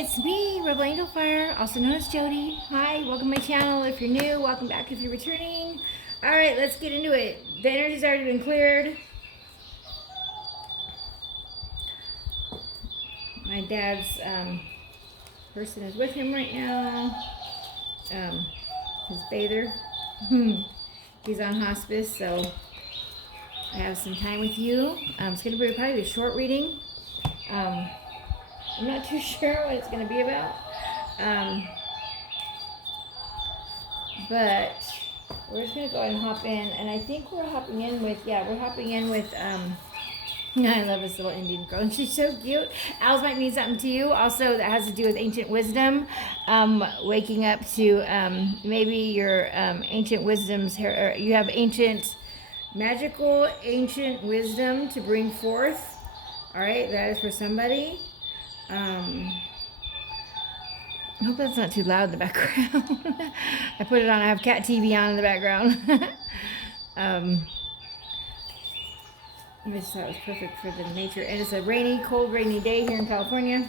it's me, Rebel Angel Fire, also known as Jody. Hi, welcome to my channel. If you're new, welcome back if you're returning. Alright, let's get into it. The energy's already been cleared. My dad's person is with him right now. His bather. He's on hospice, so I have some time with you. It's going to be probably a short reading. I'm not too sure what it's going to be about. But we're just going to go ahead and hop in. And I think we're hopping in with, I love this little Indian girl, and she's so cute. Owls might mean something to you. Also, that has to do with ancient wisdom. Waking up to maybe your ancient wisdoms. Or you have magical ancient wisdom to bring forth. All right, that is for somebody. I hope that's not too loud in the background. I put it on. I have cat TV on in the background. I just thought it was perfect for the nature. And it's a cold, rainy day here in California.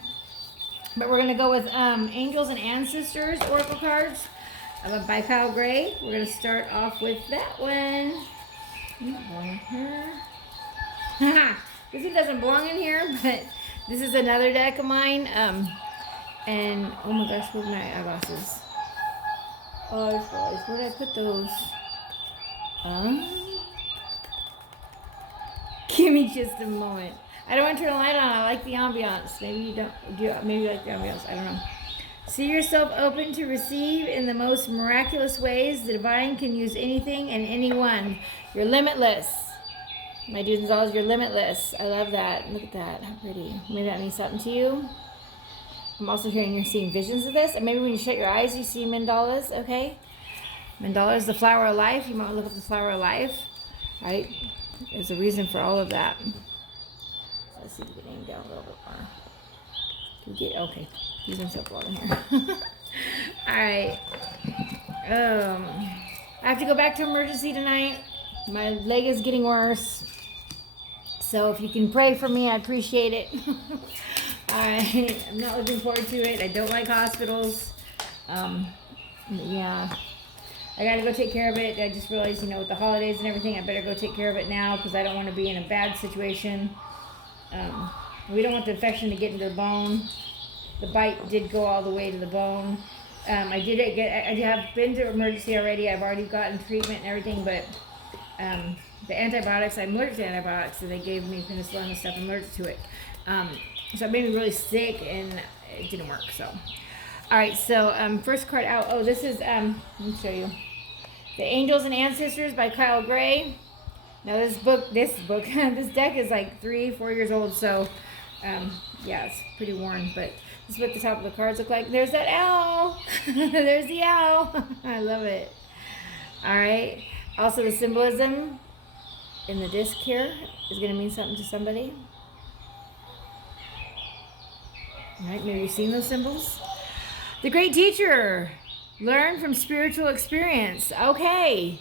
But we're going to go with Angels and Ancestors Oracle cards by Kyle Gray. We're going to start off with that one. This one doesn't belong in here, but this is another deck of mine. And oh my gosh, where's my eyeglasses? Oh, I just realized, where did I put those? Give me just a moment. I don't want to turn the light on. I like the ambiance. Maybe you don't. Maybe you like the ambiance. I don't know. See yourself open to receive in the most miraculous ways. The divine can use anything and anyone. You're limitless. My dudes and dolls, you're limitless. I love that. Look at that. How pretty. Maybe that means something to you. I'm also hearing you're seeing visions of this. And maybe when you shut your eyes, you see mandalas, okay? Mandala is the flower of life. You might look at the flower of life, right? There's a reason for all of that. Let's see if we can aim down a little bit more. Okay. He's himself a lot in here. Alright. I have to go back to emergency tonight. My leg is getting worse. So if you can pray for me, I appreciate it. Alright. I'm not looking forward to it. I don't like hospitals. Yeah. I gotta go take care of it. I just realized, with the holidays and everything, I better go take care of it now because I don't want to be in a bad situation. We don't want the infection to get into the bone. The bite did go all the way to the bone. I have been to emergency already. I've already gotten treatment and everything, but the antibiotics, I'm allergic to antibiotics, so they gave me penicillin and stuff. I'm allergic to it. So it made me really sick, and it didn't work. So, all right. So first card out. Oh, this is let me show you. The Angels and Ancestors by Kyle Gray. Now this deck is like 3-4 years old, so yeah, it's pretty worn, but this is what the top of the cards look like. There's that owl. There's the owl. I love it. All right. Also, the symbolism in the disc here is going to mean something to somebody. All right, maybe you've seen those symbols. The Great Teacher. Learn from spiritual experience. Okay.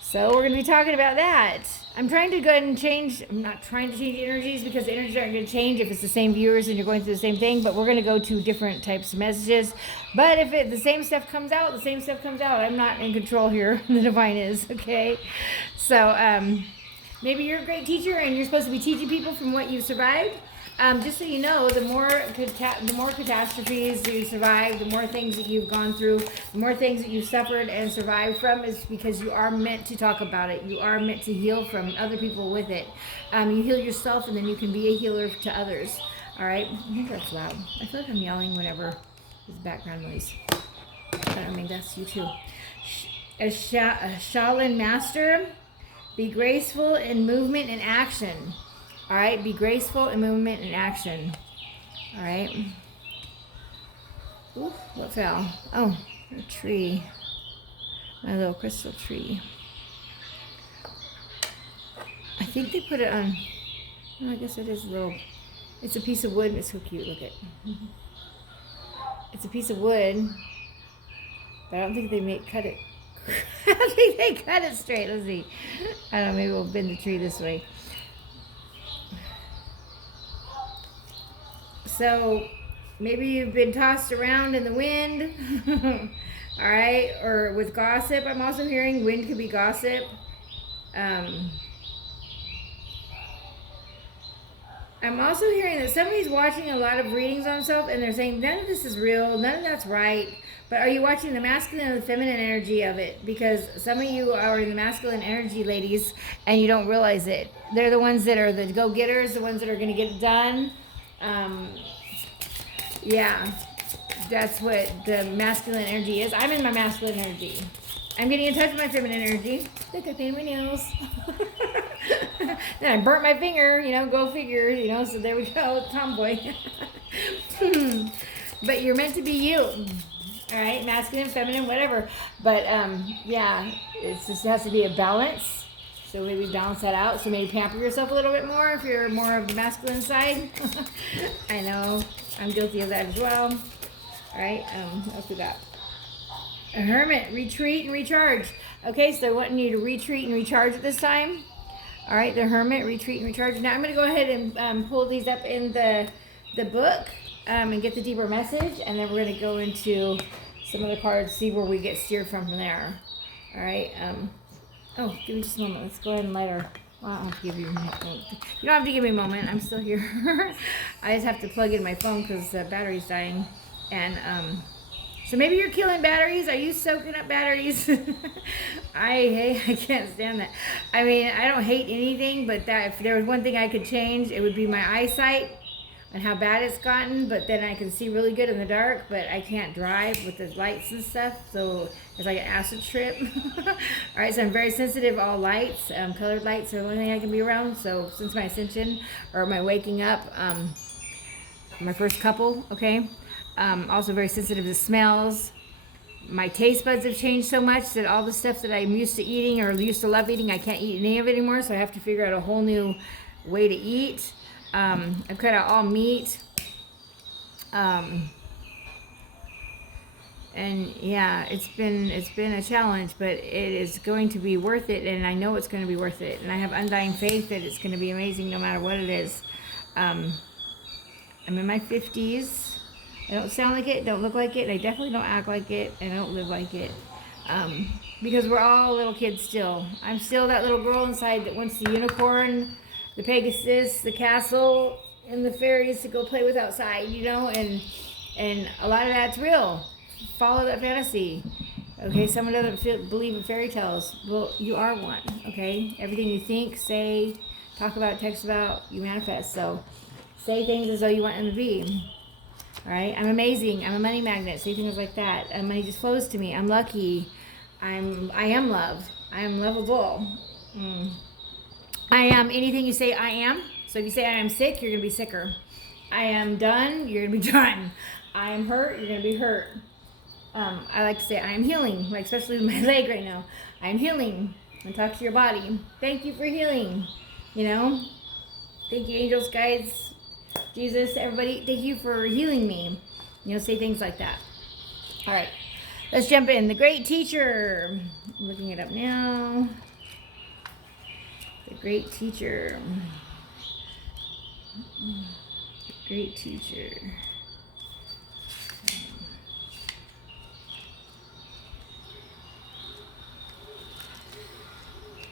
So we're going to be talking about that. I'm trying to go ahead and change. I'm not trying to change energies because the energies aren't going to change if it's the same viewers and you're going through the same thing. But we're going to go to different types of messages. But if the same stuff comes out, the same stuff comes out. I'm not in control here. The divine is, okay? So maybe you're a great teacher and you're supposed to be teaching people from what you've survived. Just so you know, the more catastrophes you survive, the more things that you've gone through, the more things that you've suffered and survived from is because you are meant to talk about it. You are meant to heal from other people with it. You heal yourself, and then you can be a healer to others. All right? I think that's loud. I feel like I'm yelling whenever there's background noise. But, that's you too. A Shaolin Master, be graceful in movement and action. All right, be graceful in movement and action. All right. Ooh, what fell? Oh, a tree. My little crystal tree. I think they put it on. Oh, I guess it is a little. It's a piece of wood. It's so cute. Look at it. It's a piece of wood, but I don't think they cut it. I don't think they cut it straight. Let's see. I don't know. Maybe we'll bend the tree this way. So Maybe you've been tossed around in the wind. All right, or with gossip. I'm also hearing wind could be gossip. I'm also hearing that somebody's watching a lot of readings on themselves and they're saying none of this is real, none of that's right. But are you watching the masculine and the feminine energy of it? Because some of you are in the masculine energy, ladies, and you don't realize it. They're the ones that are the go-getters, the ones that are going to get it done. Yeah, that's what the masculine energy is. I'm in my masculine energy. I'm getting in touch with my feminine energy. Look, I painted my nails. Then I burnt my finger, go figure, so there we go, tomboy. But you're meant to be you. All right, masculine, feminine, whatever. But yeah, it has to be a balance. So maybe balance that out. So maybe pamper yourself a little bit more if you're more of the masculine side. I know, I'm guilty of that as well. All right, what else we got? A hermit, retreat and recharge. Okay, so I want you to retreat and recharge at this time. All right, the hermit, retreat and recharge. Now I'm going to go ahead and pull these up in the book and get the deeper message, and then we're going to go into some of the cards, see where we get steered from there. All right. Oh, give me just a moment. Let's go ahead and light our. Well, I don't have to give you. You don't have to give me a moment. I'm still here. I just have to plug in my phone because the battery's dying, and so maybe you're killing batteries. Are you soaking up batteries? I can't stand that. I mean, I don't hate anything, but that if there was one thing I could change, it would be my eyesight and how bad it's gotten. But then I can see really good in the dark, but I can't drive with the lights and stuff. So it's like an acid trip. All right, so I'm very sensitive to all lights. Colored lights are the only thing I can be around. So since my ascension or my waking up, my first couple, okay. Also very sensitive to smells. My taste buds have changed so much that all the stuff that I'm used to eating or used to love eating, I can't eat any of it anymore. So I have to figure out a whole new way to eat. I've cut out all meat. And yeah, it's been a challenge, but it is going to be worth it, and I know it's going to be worth it. And I have undying faith that it's going to be amazing no matter what it is. I'm in my 50s. I don't sound like it, don't look like it, and I definitely don't act like it, and I don't live like it. Because we're all little kids still. I'm still that little girl inside that wants the unicorn, the Pegasus, the castle, and the fairies to go play with outside, and a lot of that's real. Follow that fantasy. Okay, someone doesn't believe in fairy tales. Well, you are one, okay? Everything you think, say, talk about, text about, you manifest. So say things as though you want them to be. All right, I'm amazing. I'm a money magnet. Say things like that. Money just flows to me. I'm lucky. I am love. I am lovable. I am anything you say I am. So if you say I am sick, you're gonna be sicker. I am done. You're gonna be done. I am hurt. You're gonna be hurt. I like to say I am healing, like especially with my leg right now. I am healing. And talk to your body. Thank you for healing. Thank you, angels, guides. Jesus, everybody, thank you for healing me. Say things like that. All right, let's jump in. The great teacher. I'm looking it up now. The great teacher. The great teacher.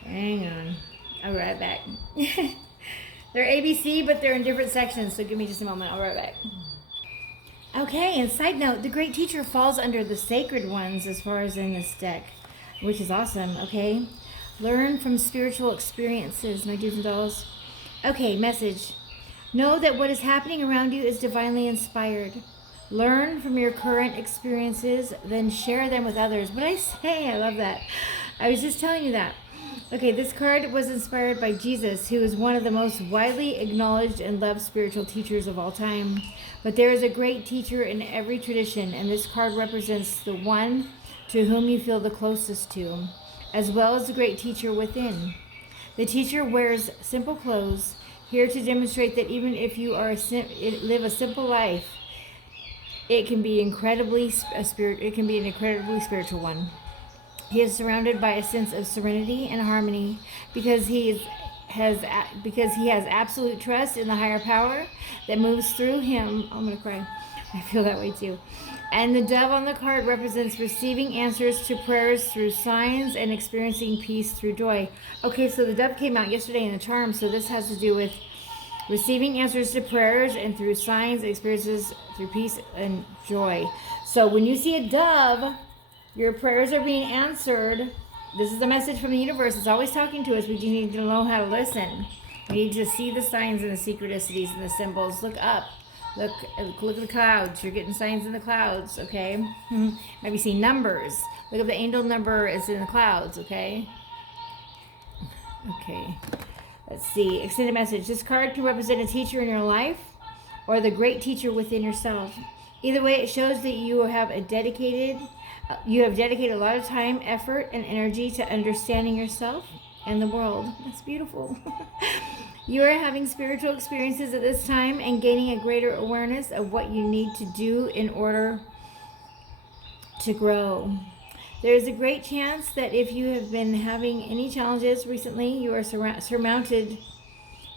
Hang on. I'll be right back. They're ABC, but they're in different sections, so give me just a moment. I'll be right back. Okay, and side note, the great teacher falls under the sacred ones as far as in this deck, which is awesome, okay? Learn from spiritual experiences, my do's and dolls. Okay, message. Know that what is happening around you is divinely inspired. Learn from your current experiences, then share them with others. What did I say? I love that. I was just telling you that. Okay, this card was inspired by Jesus, who is one of the most widely acknowledged and loved spiritual teachers of all time. But there is a great teacher in every tradition, and this card represents the one to whom you feel the closest to, as well as the great teacher within. The teacher wears simple clothes, here to demonstrate that even if you live a simple life, it can be an incredibly spiritual one. He is surrounded by a sense of serenity and harmony because he has absolute trust in the higher power that moves through him. I'm gonna cry. I feel that way too. And the dove on the card represents receiving answers to prayers through signs and experiencing peace through joy. Okay, so the dove came out yesterday in the charm, so this has to do with receiving answers to prayers and through signs, experiences through peace and joy. So when you see a dove, your prayers are being answered. This is a message from the universe. It's always talking to us. We just need to know how to listen. We need to see the signs and the synchronicities and the symbols. Look up. Look at the clouds. You're getting signs in the clouds, okay? Maybe see numbers. Look up the angel number. It's in the clouds, okay? Okay. Let's see. Extended message. This card can represent a teacher in your life or the great teacher within yourself. Either way, it shows that you have dedicated a lot of time, effort, and energy to understanding yourself and the world. That's beautiful. You are having spiritual experiences at this time and gaining a greater awareness of what you need to do in order to grow. There is a great chance that if you have been having any challenges recently, you are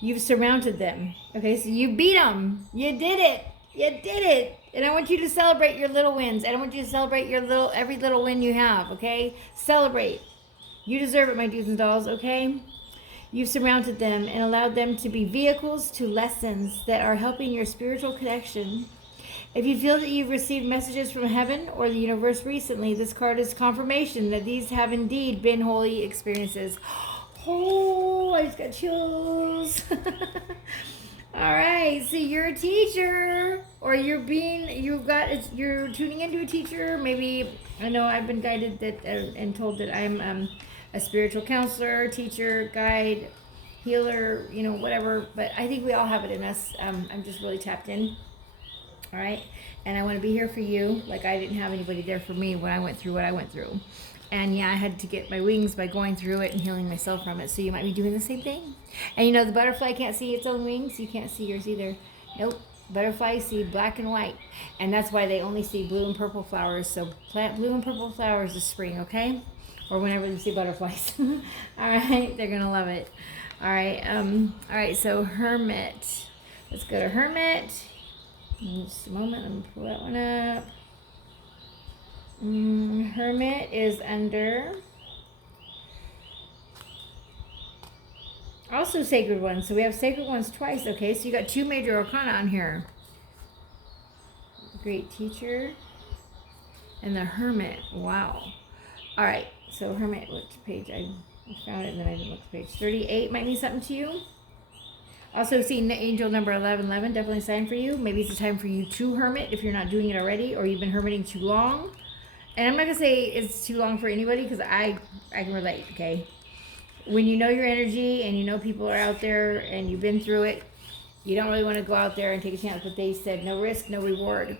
you've surmounted them. Okay, so you beat them. You did it. You did it. And I want you to celebrate your little wins. I don't want you to celebrate every little win you have, okay? Celebrate. You deserve it, my dudes and dolls, okay? You've surmounted them and allowed them to be vehicles to lessons that are helping your spiritual connection. If you feel that you've received messages from heaven or the universe recently, this card is confirmation that these have indeed been holy experiences. Oh, I just got chills. All right, so you're a teacher, or you're tuning into a teacher. Maybe, I know I've been guided and told that I'm a spiritual counselor, teacher, guide, healer, whatever. But I think we all have it in us. I'm just really tapped in. All right, and I want to be here for you. Like I didn't have anybody there for me when I went through what I went through. And yeah, I had to get my wings by going through it and healing myself from it. So you might be doing the same thing. And the butterfly can't see its own wings. You can't see yours either. Nope. Butterflies see black and white. And that's why they only see blue and purple flowers. So plant blue and purple flowers this spring, okay? Or whenever you see butterflies. All right. They're going to love it. All right. All right. So Hermit. Let's go to Hermit. Just a moment. Let me pull that one up. Hermit is under also Sacred Ones. So we have Sacred Ones twice. Okay, so you got two major arcana on here. Great teacher and the Hermit. Wow. All right, so Hermit, which page? I found it and then I didn't look at the page. 38 might mean something to you. Also seeing the angel number 1111, definitely a sign for you. Maybe it's a time for you to hermit if you're not doing it already, or you've been hermiting too long. And I'm not going to say it's too long for anybody because I can relate, okay? When you know your energy and you know people are out there and you've been through it, you don't really want to go out there and take a chance. But they said no risk, no reward.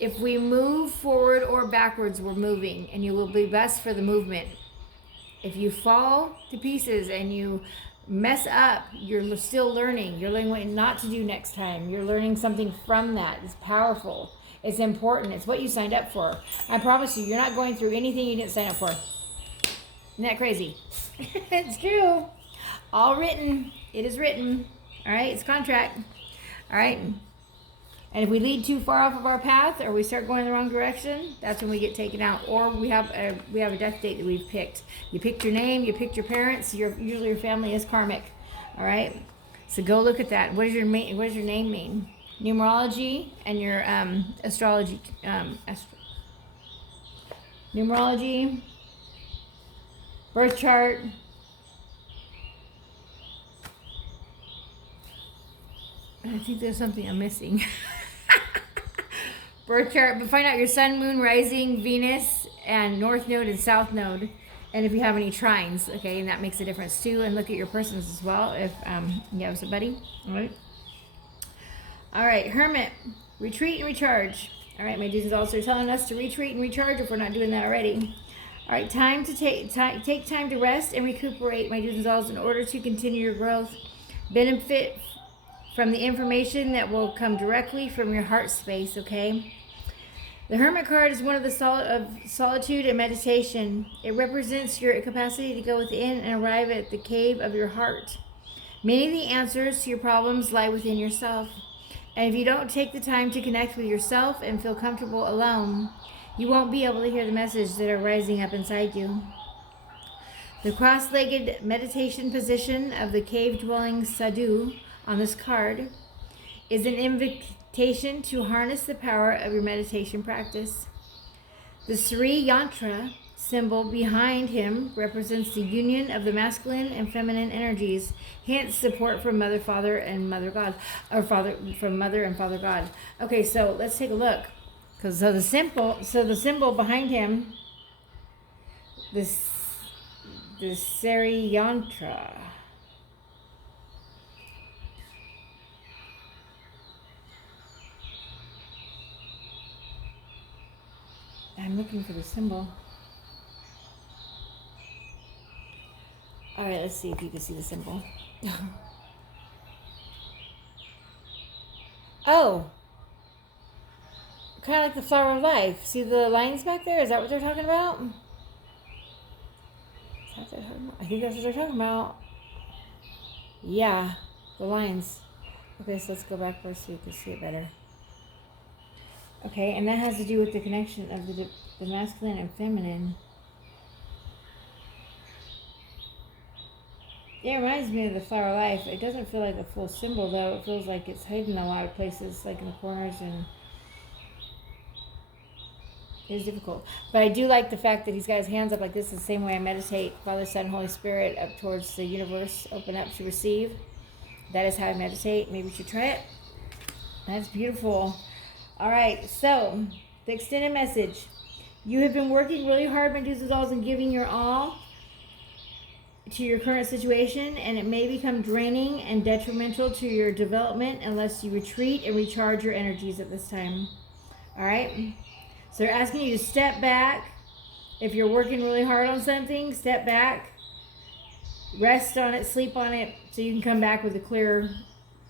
If we move forward or backwards, we're moving, and you will be best for the movement. If you fall to pieces and you mess up, you're still learning. You're learning what not to do next time. You're learning something from that. It's powerful. It's important. It's what you signed up for. I promise you, you're not going through anything you didn't sign up for. Isn't that crazy? It's true. All written. It is written. All right? It's contract. All right? And if we lead too far off of our path or we start going in the wrong direction, that's when we get taken out. Or we have a death date that we've picked. You picked your name. You picked your parents. Usually your family is karmic. All right? So go look at that. What does your name mean? Numerology and your astrology. Numerology, birth chart. I think there's something I'm missing. Birth chart, but find out your sun, moon, rising, Venus, and north node and south node. And if you have any trines, okay, and that makes a difference too. And look at your persons as well if you have somebody. All right. All right, Hermit, retreat and recharge. All right, my dudes also telling us to retreat and recharge if we're not doing that already. All right, time to take time to rest and recuperate, my dudes and dolls, in order to continue your growth. Benefit from the information that will come directly from your heart space, okay? The Hermit card is one of the solitude and meditation. It represents your capacity to go within and arrive at the cave of your heart. Many of the answers to your problems lie within yourself. And if you don't take the time to connect with yourself and feel comfortable alone, you won't be able to hear the messages that are rising up inside you. The cross-legged meditation position of the cave-dwelling sadhu on this card is an invitation to harness the power of your meditation practice. The Sri Yantra symbol behind him represents the union of the masculine and feminine energies, hence support from Mother, Father, and Mother God, or Father from Mother and Father God. Okay, so let's take a look. So the symbol behind him, the Sri Yantra. I'm looking for the symbol. All right, let's see if you can see the symbol. Oh, kind of like the flower of life. See the lines back there? Is that what they're talking about? Is that what they're talking about? I think that's what they're talking about. Yeah, the lines. Okay, so let's go back first so you can see it better. Okay, and that has to do with the connection of the masculine and feminine. Yeah, it reminds me of the flower of life. It doesn't feel like a full symbol, though. It feels like it's hidden in a lot of places, like in the corners, and it's difficult. But I do like the fact that he's got his hands up like this, the same way I meditate. Father, Son, Holy Spirit, up towards the universe, open up to receive. That is how I meditate. Maybe you should try it. That's beautiful. All right, so the extended message. You have been working really hard, Medusa dolls, and giving your all to your current situation, and it may become draining and detrimental to your development unless you retreat and recharge your energies at this time. All right? So they're asking you to step back. If you're working really hard on something, step back, rest on it, sleep on it, so you can come back with a clear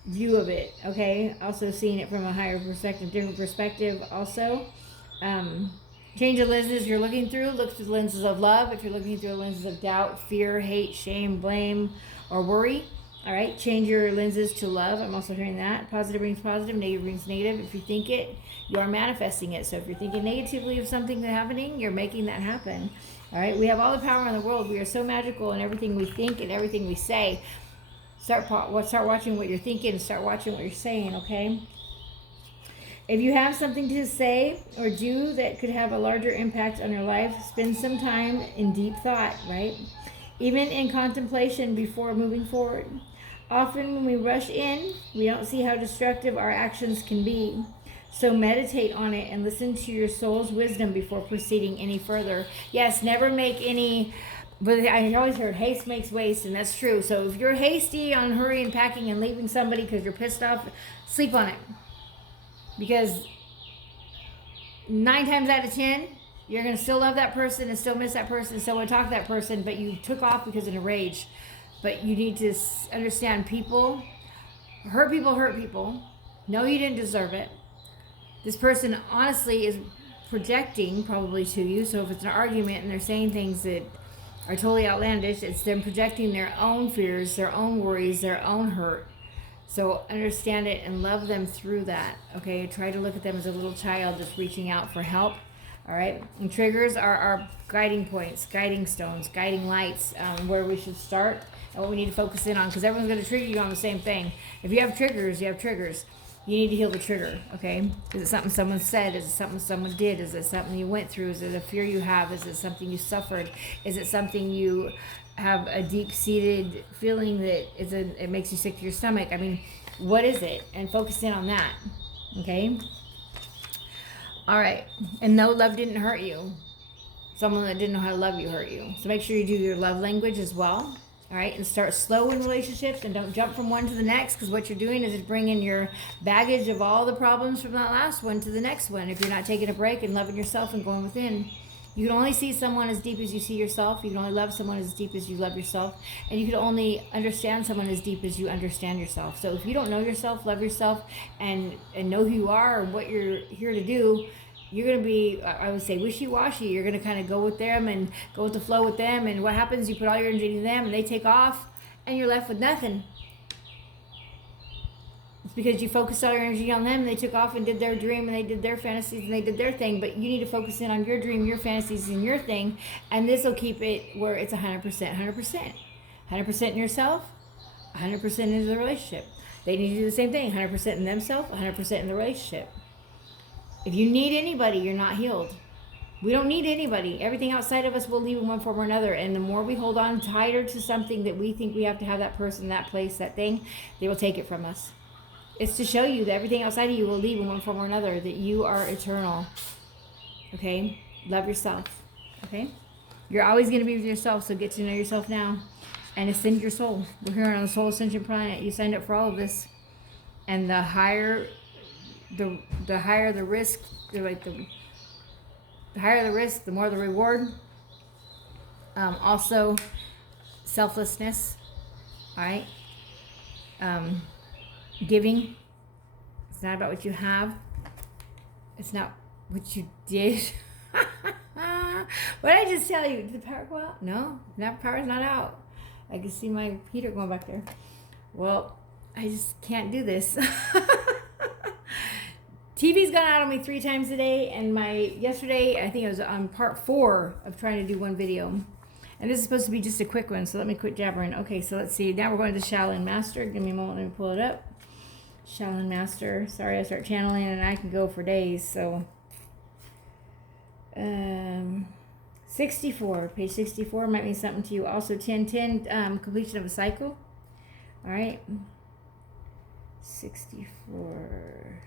view of it, okay? Also seeing it from a higher perspective, different perspective also. Change the lenses you're looking through. Look through the lenses of love. If you're looking through the lenses of doubt, fear, hate, shame, blame, or worry, all right? Change your lenses to love. I'm also hearing that. Positive brings positive, negative brings negative. If you think it, you are manifesting it. So if you're thinking negatively of something that's happening, you're making that happen, all right? We have all the power in the world. We are so magical in everything we think and everything we say. Start watching what you're thinking and start watching what you're saying, okay? If you have something to say or do that could have a larger impact on your life, spend some time in deep thought, right? Even in contemplation before moving forward. Often when we rush in, we don't see how destructive our actions can be. So meditate on it and listen to your soul's wisdom before proceeding any further. Yes, never make any... But I always heard haste makes waste, and that's true. So if you're hasty on hurrying, packing, and leaving somebody because you're pissed off, sleep on it. Because 9 times out of 10, you're going to still love that person and still miss that person and still want to talk to that person, but you took off because of a rage. But you need to understand people hurt people. No, you didn't deserve it. This person honestly is projecting probably to you. So if it's an argument and they're saying things that are totally outlandish, it's them projecting their own fears, their own worries, their own hurt. So understand it and love them through that, okay? Try to look at them as a little child just reaching out for help, all right? And triggers are our guiding points, guiding stones, guiding lights, where we should start and what we need to focus in on, because everyone's going to trigger you on the same thing. If you have triggers, you have triggers. You need to heal the trigger, okay? Is it something someone said? Is it something someone did? Is it something you went through? Is it a fear you have? Is it something you suffered? Is it something you have a deep-seated feeling that it makes you sick to your stomach? I mean, what is it? And focus in on that, okay? All right. And no, love didn't hurt you. Someone that didn't know how to love you hurt you. So make sure you do your love language as well. All right, and start slow in relationships and don't jump from one to the next, because what you're doing is just bringing your baggage of all the problems from that last one to the next one. If you're not taking a break and loving yourself and going within, you can only see someone as deep as you see yourself. You can only love someone as deep as you love yourself. And you can only understand someone as deep as you understand yourself. So if you don't know yourself, love yourself, and know who you are and what you're here to do, you're going to be, I would say, wishy-washy. You're going to kind of go with them and go with the flow with them. And what happens, you put all your energy into them and they take off and you're left with nothing. It's because you focused all your energy on them. They took off and did their dream, and they did their fantasies, and they did their thing. But you need to focus in on your dream, your fantasies, and your thing. And this will keep it where it's 100%, 100%. 100% in yourself, 100% into the relationship. They need to do the same thing, 100% in themselves, 100% in the relationship. If you need anybody, you're not healed. We don't need anybody. Everything outside of us will leave in one form or another. And the more we hold on tighter to something that we think we have to have, that person, that place, that thing, they will take it from us. It's to show you that everything outside of you will leave in one form or another, that you are eternal. Okay? Love yourself. Okay? You're always going to be with yourself, so get to know yourself now. And ascend your soul. We're here on the Soul Ascension Planet. You signed up for all of this. And the higher the risk, the higher the risk, the more the reward. Also, selflessness. All right? Giving. It's not about what you have. It's not what you did. What did I just tell you? Did the power go out? No, that power's not out. I can see my heater going back there. Well, I just can't do this. TV's gone out on me 3 times a day, and yesterday, I think it was on part 4 of trying to do one video. And this is supposed to be just a quick one, so let me quit jabbering. Okay, so let's see. Now we're going to Shaolin Master. Give me a moment, let me pull it up. Shaolin Master. Sorry, I start channeling, and I can go for days, so... 64, page 64 might mean something to you. Also 1010, completion of a cycle. All right. 64.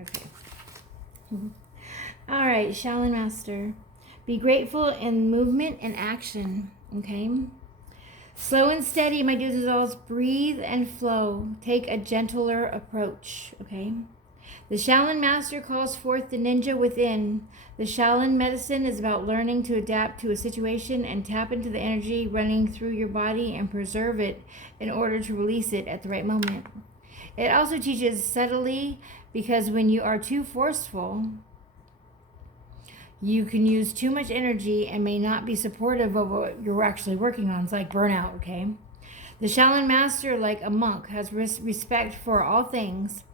Okay. All right, Shaolin Master. Be grateful in movement and action. Okay. Slow and steady, my do's and don'ts. Breathe and flow. Take a gentler approach. Okay. The Shaolin Master calls forth the ninja within. The Shaolin medicine is about learning to adapt to a situation and tap into the energy running through your body and preserve it in order to release it at the right moment. It also teaches subtly, because when you are too forceful, you can use too much energy and may not be supportive of what you're actually working on. It's like burnout, okay? The Shaolin Master, like a monk, has respect for all things.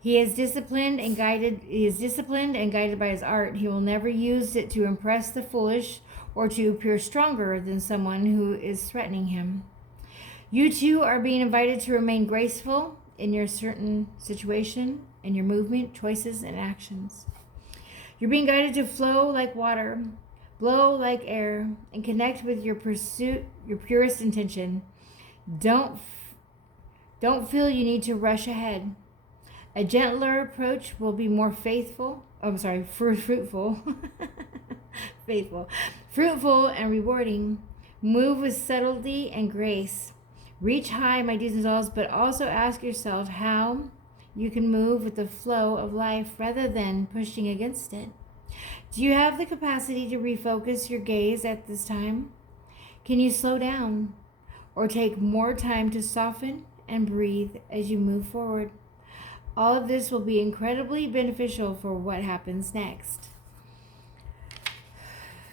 He is disciplined and guided by his art. He will never use it to impress the foolish or to appear stronger than someone who is threatening him. You too are being invited to remain graceful in your certain situation, in your movement, choices, and actions. You're being guided to flow like water, blow like air, and connect with your pursuit, your purest intention. Don't feel you need to rush ahead. A gentler approach will be more fruitful, fruitful and rewarding. Move with subtlety and grace. Reach high, my do's and don'ts, but also ask yourself how you can move with the flow of life rather than pushing against it. Do you have the capacity to refocus your gaze at this time? Can you slow down or take more time to soften and breathe as you move forward? All of this will be incredibly beneficial for what happens next.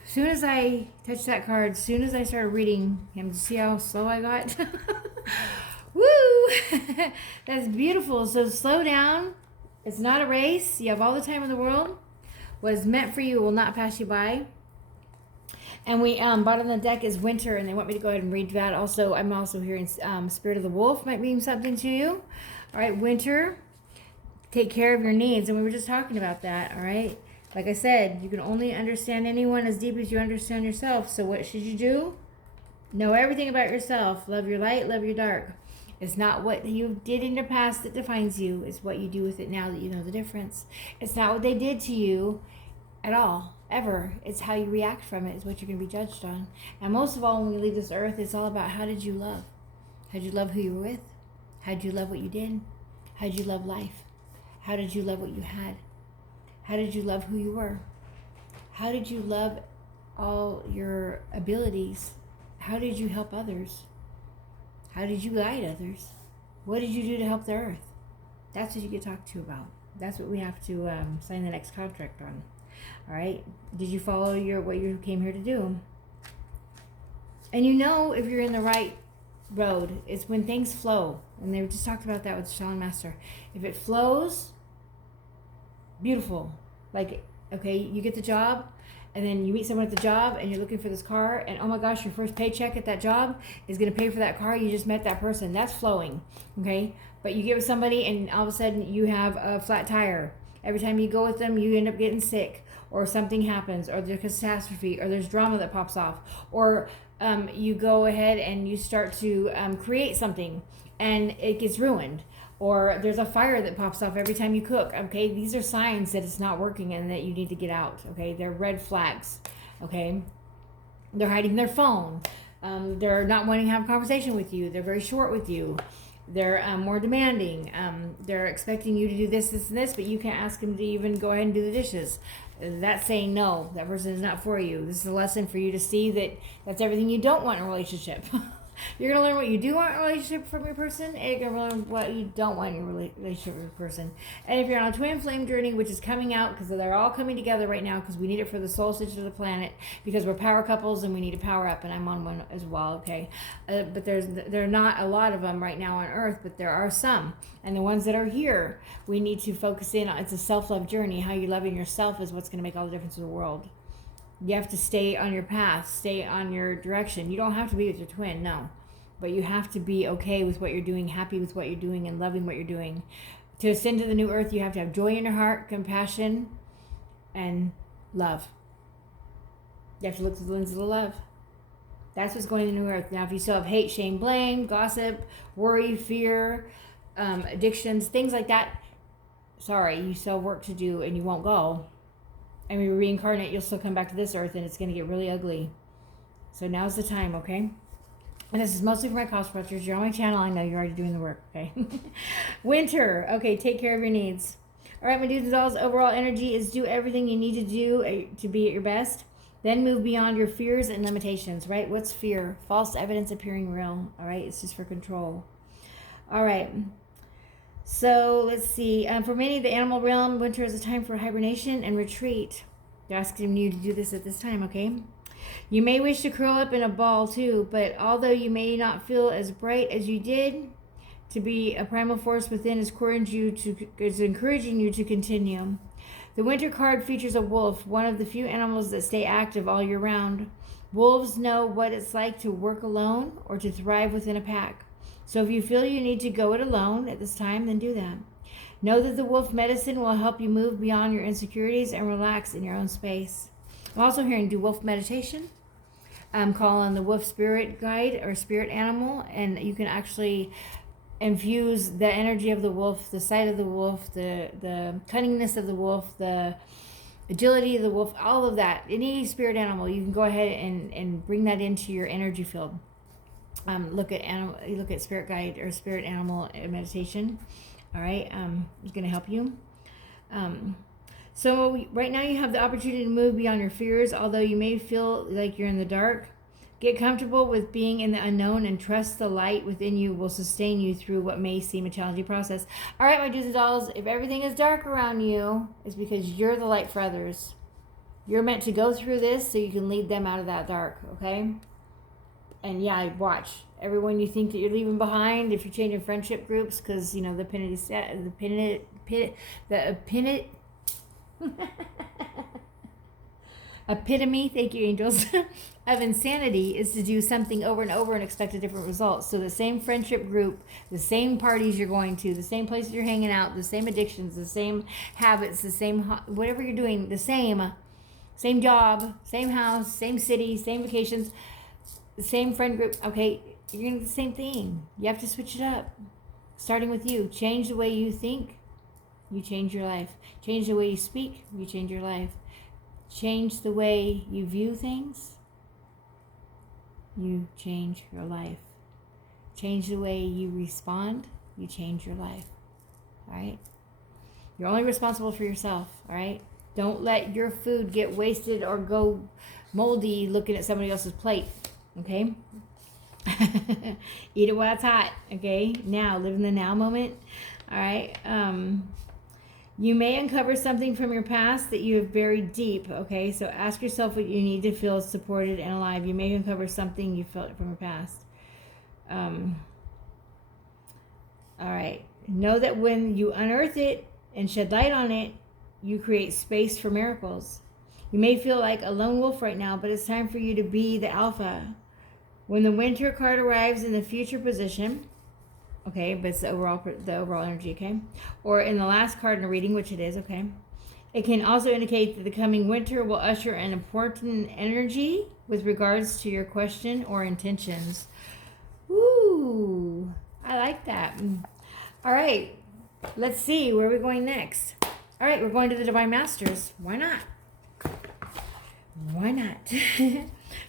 As soon as I touched that card, as soon as I started reading him, see how slow I got? Woo! That's beautiful. So slow down. It's not a race. You have all the time in the world. What is meant for you will not pass you by. And we bottom of the deck is winter, and they want me to go ahead and read that. Also, I'm also hearing Spirit of the Wolf might mean something to you. All right, winter. Take care of your needs, and we were just talking about that. All right. Like I said, you can only understand anyone as deep as you understand yourself. So what should you do? Know everything about yourself. Love your light, love your dark. It's not what you did in your past that defines you. It's what you do with it now that you know the difference. It's not what they did to you at all, ever. It's how you react from it is what you're going to be judged on. And most of all, when we leave this earth, it's all about how did you love? How did you love who you were with? How did you love what you did? How did you love life? How did you love what you had? How did you love who you were? How did you love all your abilities? How did you help others? How did you guide others? What did you do to help the earth? That's what you get talked to about. That's what we have to sign the next contract on. All right. Did you follow what you came here to do? And you know if you're in the right road. It's when things flow. And they just talked about that with Shaolin Master. If it flows, beautiful. Like, okay, you get the job, and then you meet someone at the job, and you're looking for this car, and oh my gosh, your first paycheck at that job is going to pay for that car. You just met that person. That's flowing, okay? But you get with somebody, and all of a sudden you have a flat tire. Every time you go with them, you end up getting sick, or something happens, or there's a catastrophe, or there's drama that pops off, or you go ahead and you start to create something, and it gets ruined. Or there's a fire that pops off every time you cook. Okay, these are signs that it's not working and that you need to get out. Okay, they're red flags. Okay, they're hiding their phone. They're not wanting to have a conversation with you. They're very short with you. They're more demanding. They're expecting you to do this, this, and this, but you can't ask them to even go ahead and do the dishes. That's saying no. That person is not for you. This is a lesson for you to see that that's everything you don't want in a relationship. You're going to learn what you do want in a relationship from your person, and you're going to learn what you don't want in your relationship with your person. And if you're on a twin flame journey, which is coming out, because they're all coming together right now, because we need it for the soul stitch of the planet, because we're power couples and we need to power up, and I'm on one as well, okay? But there are not a lot of them right now on Earth, but there are some. And the ones that are here, we need to focus in on. It's a self-love journey. How you're loving yourself is what's going to make all the difference in the world. You have to stay on your path, stay on your direction. You don't have to be with your twin, no. But you have to be okay with what you're doing, happy with what you're doing, and loving what you're doing. To ascend to the new earth, you have to have joy in your heart, compassion, and love. You have to look through the lens of the love. That's what's going to the new earth. Now, if you still have hate, shame, blame, gossip, worry, fear, addictions, things like that, sorry, you still have work to do and you won't go. And when you reincarnate, you'll still come back to this earth and it's going to get really ugly. So now's the time, okay? And this is mostly for my cosplayers. You're on my channel. I know you're already doing the work, okay? Winter. Okay, take care of your needs. All right, my dudes and dolls, overall energy is do everything you need to do to be at your best. Then move beyond your fears and limitations, right? What's fear? False evidence appearing real, all right? It's just for control. All right. So let's see. For many of the animal realm, winter is a time for hibernation and retreat. They're asking you to do this at this time, okay? You may wish to curl up in a ball too, but although you may not feel as bright as you did, to be a primal force within is encouraging you to continue. The winter card features a wolf, one of the few animals that stay active all year round. Wolves know what it's like to work alone or to thrive within a pack. So if you feel you need to go it alone at this time, then do that. Know that the wolf medicine will help you move beyond your insecurities and relax in your own space. I'm also hearing do wolf meditation. Call on the wolf spirit guide or spirit animal, and you can actually infuse the energy of the wolf, the sight of the wolf, the cunningness of the wolf, the agility of the wolf, all of that. Any spirit animal, you can go ahead and bring that into your energy field. Look at spirit guide or spirit animal meditation. All right, it's going to help you. So right now you have the opportunity to move beyond your fears, although you may feel like you're in the dark. Get comfortable with being in the unknown and trust the light within you will sustain you through what may seem a challenging process. All right, my dudes and dolls, if everything is dark around you, it's because you're the light for others. You're meant to go through this so you can lead them out of that dark, okay? And yeah, watch. Everyone you think that you're leaving behind, if you're changing friendship groups, because, you know, epitome, thank you, angels, of insanity is to do something over and over and expect a different result. So the same friendship group, the same parties you're going to, the same places you're hanging out, the same addictions, the same habits, the same, whatever you're doing, the same job, same house, same city, same vacations, the same friend group, okay, you're going to do the same thing. You have to switch it up. Starting with you. Change the way you think, you change your life. Change the way you speak, you change your life. Change the way you view things, you change your life. Change the way you respond, you change your life. All right? You're only responsible for yourself, all right? Don't let your food get wasted or go moldy looking at somebody else's plate, okay? Eat it while it's hot, okay? Now, live in the now moment, all right? You may uncover something from your past that you have buried deep, okay? So ask yourself what you need to feel supported and alive. You may uncover something you felt from your past. All right. Know that when you unearth it and shed light on it, you create space for miracles. You may feel like a lone wolf right now, but it's time for you to be the alpha. When the winter card arrives in the future position, okay, but it's the overall energy, okay? Or in the last card in a reading, which it is, okay? It can also indicate that the coming winter will usher an important energy with regards to your question or intentions. Ooh, I like that. All right, let's see, where are we going next? All right, we're going to the Divine Masters. Why not? Why not?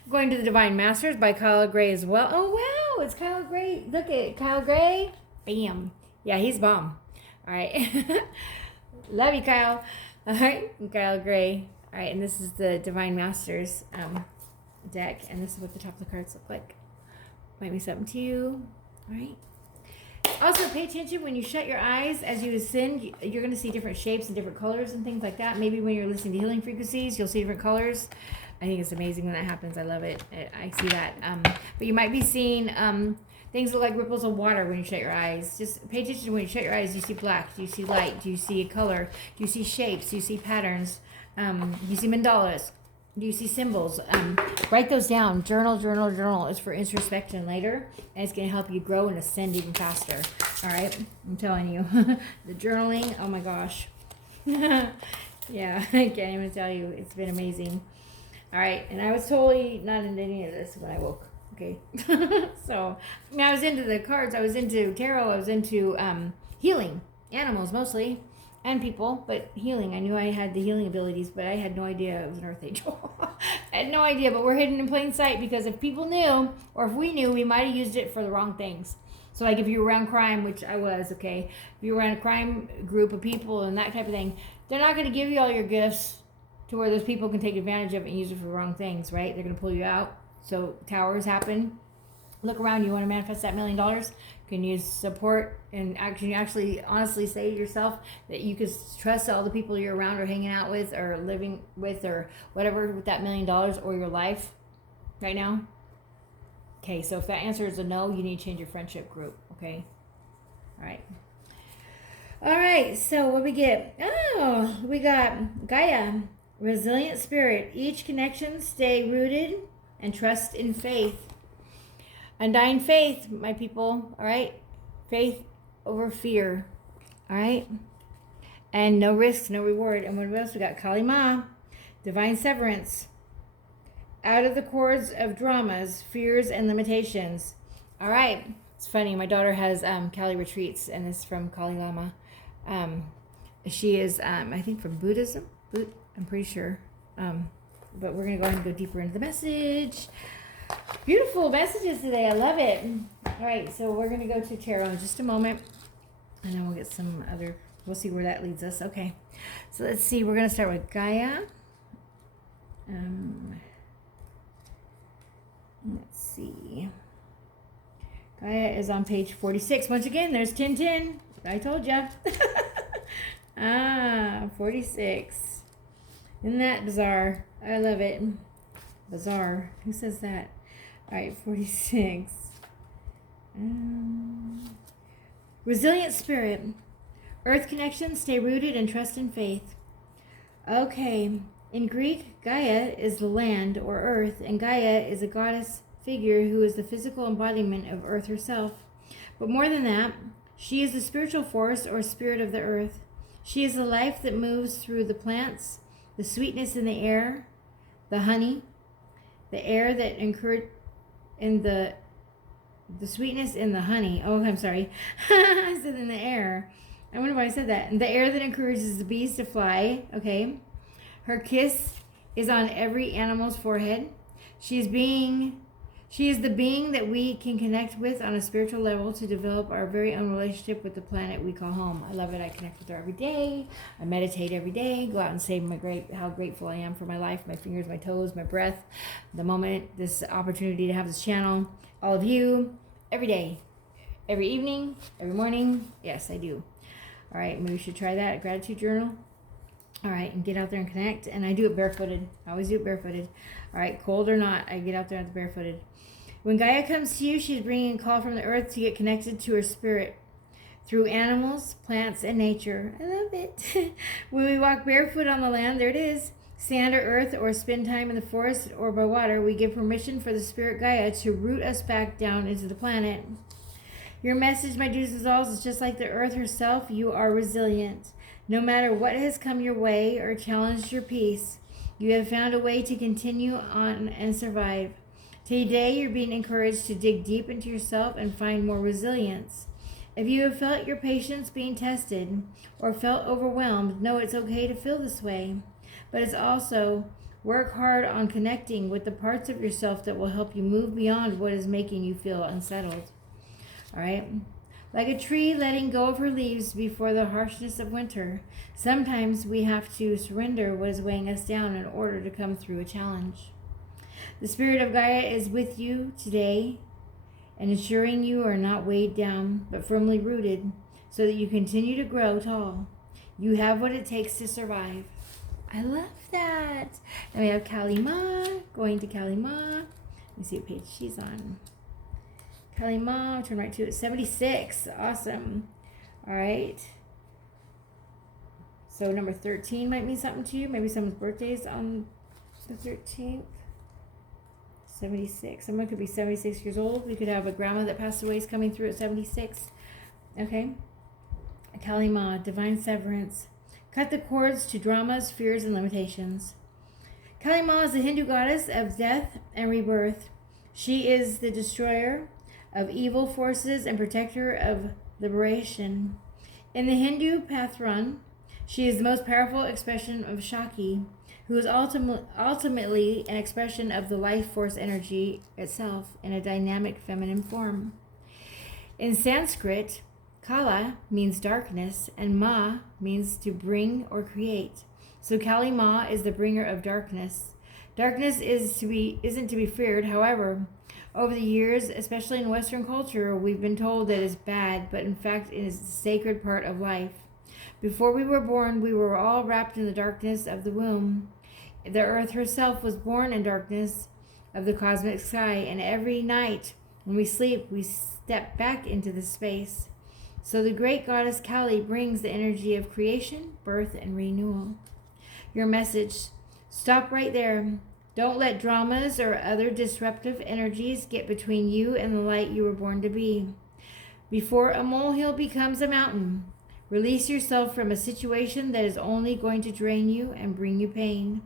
Going to the Divine Masters by Kyle Gray as well. Oh, wow, it's Kyle Gray. Look at Kyle Gray. Bam. Yeah, he's bomb. All right. Love you, Kyle. All right, Kyle Gray. All right, and this is the Divine Masters deck, and this is what the top of the cards look like. Might be something to you. All right. Also, pay attention when you shut your eyes as you ascend. You're going to see different shapes and different colors and things like that. Maybe when you're listening to healing frequencies, you'll see different colors. I think it's amazing when that happens. I love it. I see that. But you might be seeing things look like ripples of water when you shut your eyes. Just pay attention when you shut your eyes. Do you see black? Do you see light? Do you see a color? Do you see shapes? Do you see patterns? Do you see mandalas? Do you see symbols? Write those down. Journal, journal, journal. It's for introspection later, and it's going to help you grow and ascend even faster. All right? I'm telling you. The journaling, oh my gosh. Yeah, I can't even tell you. It's been amazing. All right, and I was totally not into any of this when I woke, okay? So, I mean, I was into the cards. I was into tarot. I was into healing. Animals, mostly. And people, but healing. I knew I had the healing abilities, but I had no idea it was an Earth Angel. I had no idea, but we're hidden in plain sight because if people knew, or if we knew, we might have used it for the wrong things. So like if you were around crime, which I was, okay? If you were around a crime group of people and that type of thing, they're not going to give you all your gifts to where those people can take advantage of it and use it for the wrong things, right? They're going to pull you out. So towers happen. Look around. You want to manifest that $1 million? Can you support and actually honestly say to yourself that you can trust all the people you're around or hanging out with or living with or whatever with that $1 million or your life right now? Okay, so if that answer is a no, you need to change your friendship group, okay? All right. All right, so what we get? Oh, we got Gaia, resilient spirit. Each connection, stay rooted and trust in faith. Undying faith, my people, all right? Faith over fear, all right? And no risks, no reward. And what else? We got Kali Ma, divine severance. Out of the cords of dramas, fears, and limitations. All right. It's funny. My daughter has Kali retreats, and this is from Kali Lama. She is, I think, from Buddhism. I'm pretty sure. But we're going to go ahead and go deeper into the message. Beautiful messages today. I love it. All right, so we're going to go to tarot in just a moment, and then we'll get some other, we'll see where that leads us. Okay, so let's see. We're going to start with Gaia. Let's see. Gaia is on page 46. Once again, there's 1010. I told ya. 46. Isn't that bizarre? I love it. Bizarre. Who says that? All right, 46. Resilient spirit. Earth connection, stay rooted and trust in faith. Okay. In Greek, Gaia is the land or earth, and Gaia is a goddess figure who is the physical embodiment of earth herself. But more than that, she is the spiritual force or spirit of the earth. She is the life that moves through the plants, the sweetness in the air, the honey, the air that encourage in the sweetness in the honey. Oh, I'm sorry. I said in the air. I wonder why I said that. And the air that encourages the bees to fly. Okay. Her kiss is on every animal's forehead. She is the being that we can connect with on a spiritual level to develop our very own relationship with the planet we call home. I love it. I connect with her every day. I meditate every day. Go out and say how grateful I am for my life, my fingers, my toes, my breath, the moment, this opportunity to have this channel. All of you, every day, every evening, every morning. Yes, I do. All right, maybe we should try that, a gratitude journal. All right, and get out there and connect. And I do it barefooted. I always do it barefooted. All right, cold or not, I get out there barefooted. When Gaia comes to you, she's bringing a call from the earth to get connected to her spirit through animals, plants, and nature. I love it. When we walk barefoot on the land, there it is, sand or earth, or spend time in the forest or by water, we give permission for the spirit Gaia to root us back down into the planet. Your message, my do's and don'ts, is just like the earth herself. You are resilient. No matter what has come your way or challenged your peace, you have found a way to continue on and survive. Today, you're being encouraged to dig deep into yourself and find more resilience. If you have felt your patience being tested or felt overwhelmed, know it's okay to feel this way. But it's also work hard on connecting with the parts of yourself that will help you move beyond what is making you feel unsettled. All right? Like a tree letting go of her leaves before the harshness of winter, sometimes we have to surrender what is weighing us down in order to come through a challenge. The spirit of Gaia is with you today and ensuring you are not weighed down but firmly rooted so that you continue to grow tall. You have what it takes to survive. I love that. And we have Kalima, going to Kalima. Let me see what page she's on. Kalima, turn right to it, 76. Awesome. All right. So number 13 might mean something to you. Maybe someone's birthday's on the 13th. 76. Someone could be 76 years old. We could have a grandma that passed away is coming through at 76. Okay. Kalima, divine severance. Cut the cords to dramas, fears, and limitations. Kalima is the Hindu goddess of death and rebirth. She is the destroyer of evil forces and protector of liberation. In the Hindu pantheon, she is the most powerful expression of Shakti, who is ultimately an expression of the life force energy itself in a dynamic feminine form. In Sanskrit, Kala means darkness and Ma means to bring or create. So Kali Ma is the bringer of darkness. Darkness isn't to be feared. However, over the years, especially in Western culture, we've been told that it's bad, but in fact it is a sacred part of life. Before we were born, we were all wrapped in the darkness of the womb. The earth herself was born in darkness of the cosmic sky, and every night when we sleep, we step back into this space. So the great goddess Kali brings the energy of creation, birth, and renewal. Your message: stop right there. Don't let dramas or other disruptive energies get between you and the light you were born to be. Before a molehill becomes a mountain, release yourself from a situation that is only going to drain you and bring you pain.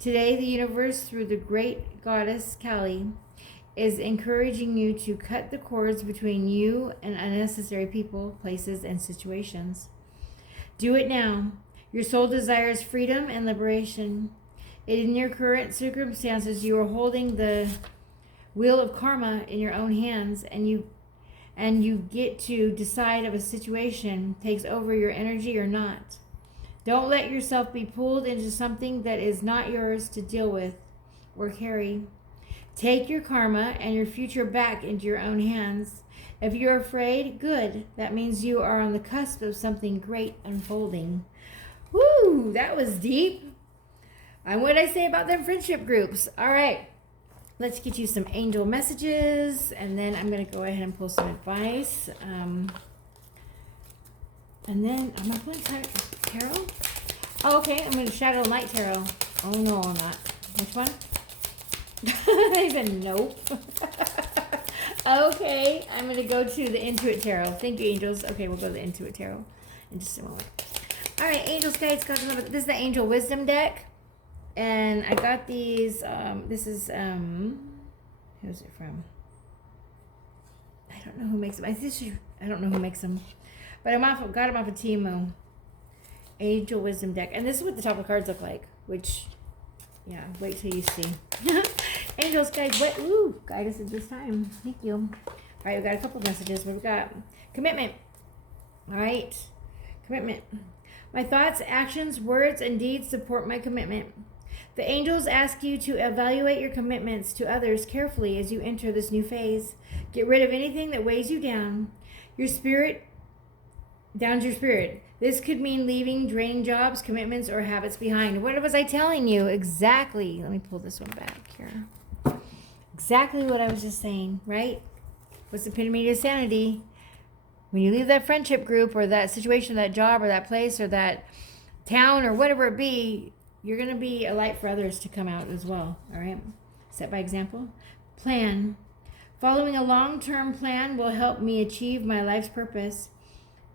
Today, the universe, through the great goddess Kali, is encouraging you to cut the cords between you and unnecessary people, places, and situations. Do it now. Your soul desires freedom and liberation. In your current circumstances, you are holding the wheel of karma in your own hands, and you get to decide if a situation takes over your energy or not. Don't let yourself be pulled into something that is not yours to deal with or carry. Take your karma and your future back into your own hands. If you're afraid, good. That means you are on the cusp of something great unfolding. Woo, that was deep. And what did I say about them friendship groups? All right, let's get you some angel messages, and then I'm going to go ahead and pull some advice. And then I'm going to pull tarot. Oh, okay, I'm going to Shadow Light Tarot. Oh, no, I'm not. Which one? I said nope. Okay, I'm going to go to the Intuit Tarot. Thank you, angels. Okay, we'll go to the Intuit Tarot in just a moment. All right, angels, guides, cosmic love. This is the Angel Wisdom deck. And I got these, this is, who's it from? I don't know who makes them. I don't know who makes them. But got them off of Temu. Angel Wisdom deck. And this is what the top of cards look like. Which, yeah, wait till you see. Angels, guys, what? Ooh, guide us at this time. Thank you. All right, we've got a couple messages. We've got commitment. All right, commitment. My thoughts, actions, words, and deeds support my commitment. The angels ask you to evaluate your commitments to others carefully as you enter this new phase. Get rid of anything that weighs you down. Your spirit Down to your spirit. This could mean leaving draining jobs, commitments, or habits behind. What was I telling you? Exactly. Let me pull this one back here. Exactly what I was just saying, right? What's the epitome of sanity? When you leave that friendship group or that situation, that job or that place or that town or whatever it be, you're going to be a light for others to come out as well, all right? Set by example. Plan. Following a long-term plan will help me achieve my life's purpose.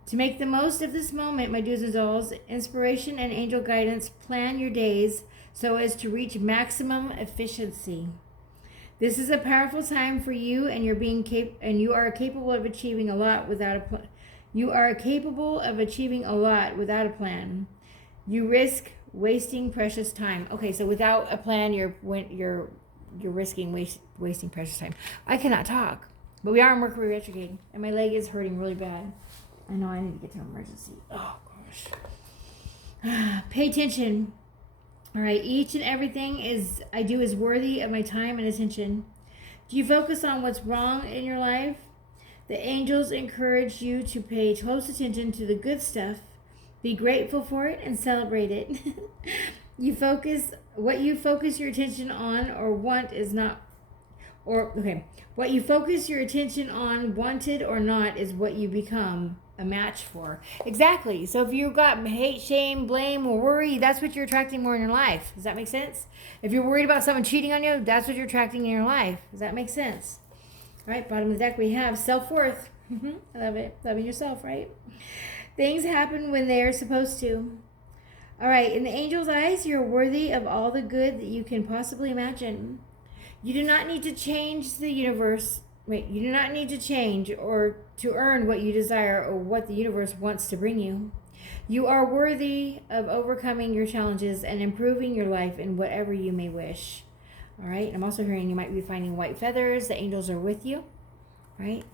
To make the most of this moment, my do's and don'ts, inspiration and angel guidance, plan your days so as to reach maximum efficiency. This is a powerful time for you, and you are capable of achieving a lot without a plan. You are capable of achieving a lot without a plan. You risk wasting precious time. Okay, so without a plan, you're risking wasting precious time. I cannot talk, but we are in Mercury retrograde, and my leg is hurting really bad. I know I need to get to emergency. Oh gosh. Pay attention. All right, each and everything I do is worthy of my time and attention. Do you focus on what's wrong in your life? The angels encourage you to pay close attention to the good stuff. Be grateful for it and celebrate it. What you focus your attention on or want is not, what you focus your attention on, wanted or not, is what you become a match for. Exactly. So if you've got hate, shame, blame, or worry, that's what you're attracting more in your life. Does that make sense? If you're worried about someone cheating on you, that's what you're attracting in your life. Does that make sense? All right, bottom of the deck we have self-worth. I love it. Loving yourself, right? Things happen when they are supposed to. All right, in the angel's eyes, you're worthy of all the good that you can possibly imagine. You do not need to change the universe. You do not need to change or to earn what you desire or what the universe wants to bring you. You are worthy of overcoming your challenges and improving your life in whatever you may wish. All right, I'm also hearing you might be finding white feathers. The angels are with you. All right,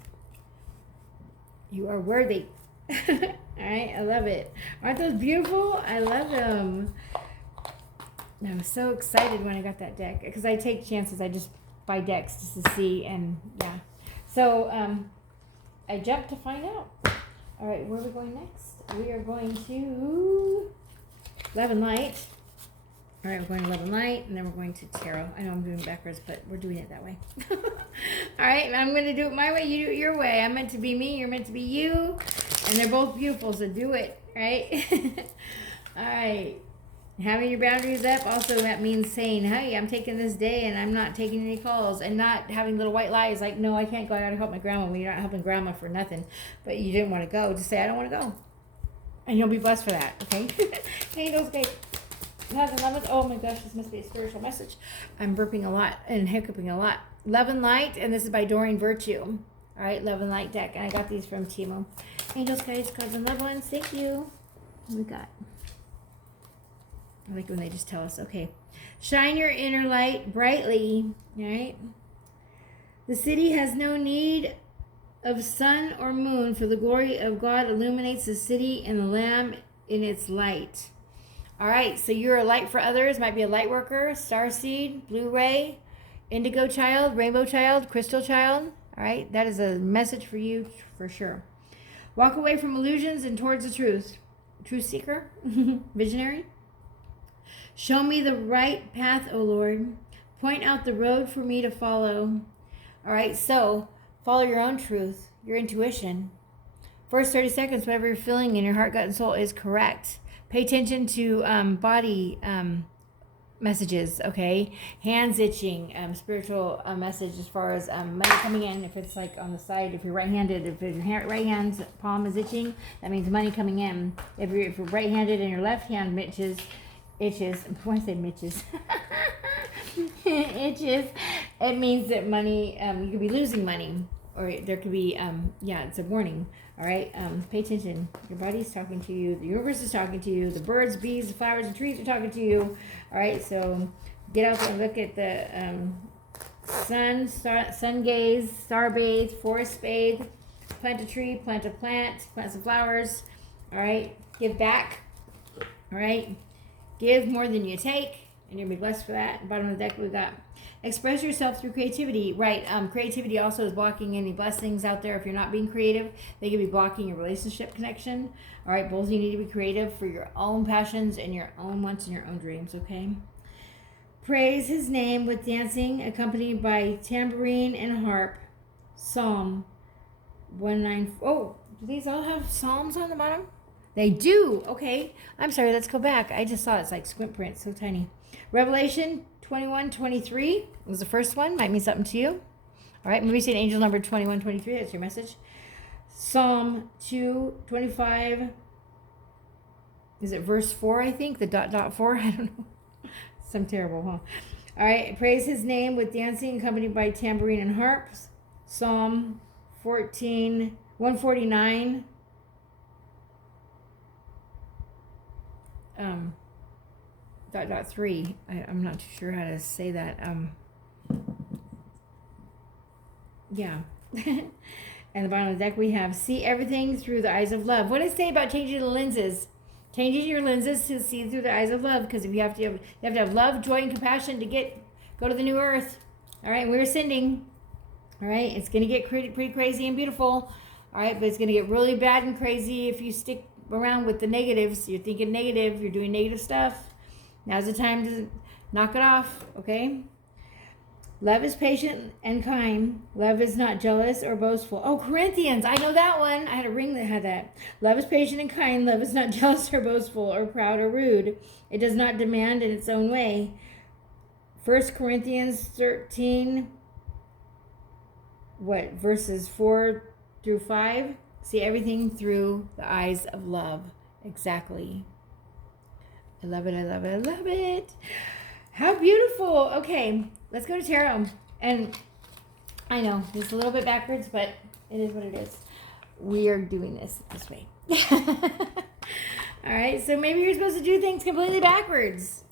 you are worthy. All right, I love it. Aren't those beautiful? I love them. I was so excited when I got that deck because I take chances. I just buy decks just to see, and yeah. So I jumped to find out. All right, where are we going next? We are going to Love and Light. All right, we're going to Love and Light, and then we're going to Tarot. I know I'm doing it backwards, but we're doing it that way. All right, I'm going to do it my way. You do it your way. I'm meant to be me. You're meant to be you. And they're both beautiful, so do it, right? All right. Having your boundaries up, also that means saying, hey, I'm taking this day and I'm not taking any calls, and not having little white lies like, no, I can't go. I got to help my grandma when you're not helping grandma for nothing. But you didn't want to go. Just say, I don't want to go. And you'll be blessed for that, okay? Angels, okay. Oh my gosh, this must be a spiritual message. I'm burping a lot and hiccuping a lot. Love and Light, and this is by Doreen Virtue. All right, Love and Light deck. And I got these from Timo. Angels, guides, cards, and loved ones. Thank you. What we got? I like when they just tell us, okay. Shine your inner light brightly, all right? The city has no need of sun or moon, for the glory of God illuminates the city and the Lamb in its light. All right, so you're a light for others. Might be a light worker, starseed, blue ray, indigo child, rainbow child, crystal child. All right, that is a message for you for sure. Walk away from illusions and towards the truth. Truth seeker, visionary. Show me the right path, O Lord. Point out the road for me to follow. All right, so follow your own truth, your intuition. First 30 seconds, whatever you're feeling in your heart, gut, and soul is correct. Pay attention to body messages, okay? Hands itching, spiritual message as far as money coming in. If it's like on the side, if you're right-handed, if your right hand's palm is itching, that means money coming in. If you're right-handed and your left hand itches, when I say mitches, itches, it means that money, you could be losing money, or there could be, it's a warning. All right, pay attention. Your body's talking to you. The universe is talking to you. The birds, bees, the flowers, and trees are talking to you. All right, so get out there and look at the sun gaze, star bathe, forest bathe, plant a tree, plant a plant some flowers. All right, give back. All right, give more than you take. and you'll be blessed for that. Bottom of the deck, we've got express yourself through creativity. Right. Creativity also is blocking any blessings out there. If you're not being creative, they could be blocking your relationship connection. All right, both of you need to be creative for your own passions and your own wants and your own dreams, okay? Praise his name with dancing, accompanied by tambourine and harp. Psalm 194. Oh, do these all have psalms on the bottom? They do. Okay. I'm sorry. Let's go back. I just saw it's like squint print. So tiny. Revelation 21:23 was the first one. Might mean something to you. All right. Maybe see an angel number 21:23. That's your message. Psalm 2:25. Is it verse 4, I think? The ... 4? I don't know. Some terrible, huh? All right. Praise his name with dancing accompanied by tambourine and harps. Psalm 149. .3. I'm not too sure how to say that. Yeah. And the bottom of the deck we have see everything through the eyes of love. What does it say about changing the lenses? Changing your lenses to see through the eyes of love, because if you have to have love, joy, and compassion to go to the new earth. All right, we're ascending. All right, it's going to get pretty crazy and beautiful. All right, but it's going to get really bad and crazy if you stick around with the negatives. You're thinking negative, you're doing negative stuff. Now's the time to knock it off, okay? Love is patient and kind. Love is not jealous or boastful. Oh, Corinthians, I know that one. I had a ring that had that. Love is patient and kind. Love is not jealous or boastful or proud or rude. It does not demand in its own way. 1 Corinthians 13, verses 4 through 5? See everything through the eyes of love. Exactly. I love it, I love it, I love it. How beautiful. Okay, let's go to tarot. And I know, it's a little bit backwards, but it is what it is. We are doing this way. All right, so maybe you're supposed to do things completely backwards.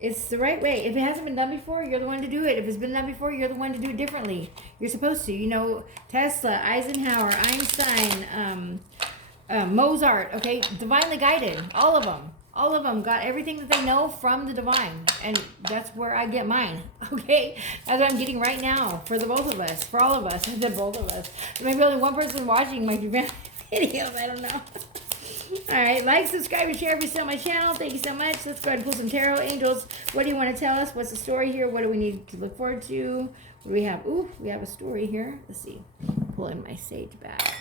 It's the right way. If it hasn't been done before, you're the one to do it. If it's been done before, you're the one to do it differently. You're supposed to. Tesla, Eisenhower, Einstein, Mozart, okay? Divinely guided. All of them. All of them got everything that they know from the divine. And that's where I get mine, okay? That's what I'm getting right now for the both of us. For all of us. The both of us. Maybe only one person watching my videos. I don't know. All right, like, subscribe, and share if you're still on my channel. Thank you so much. Let's go ahead and pull some tarot. Angels, what do you want to tell us? What's the story here? What do we need to look forward to? What do we have? Ooh, we have a story here. Let's see. Pull in my sage back.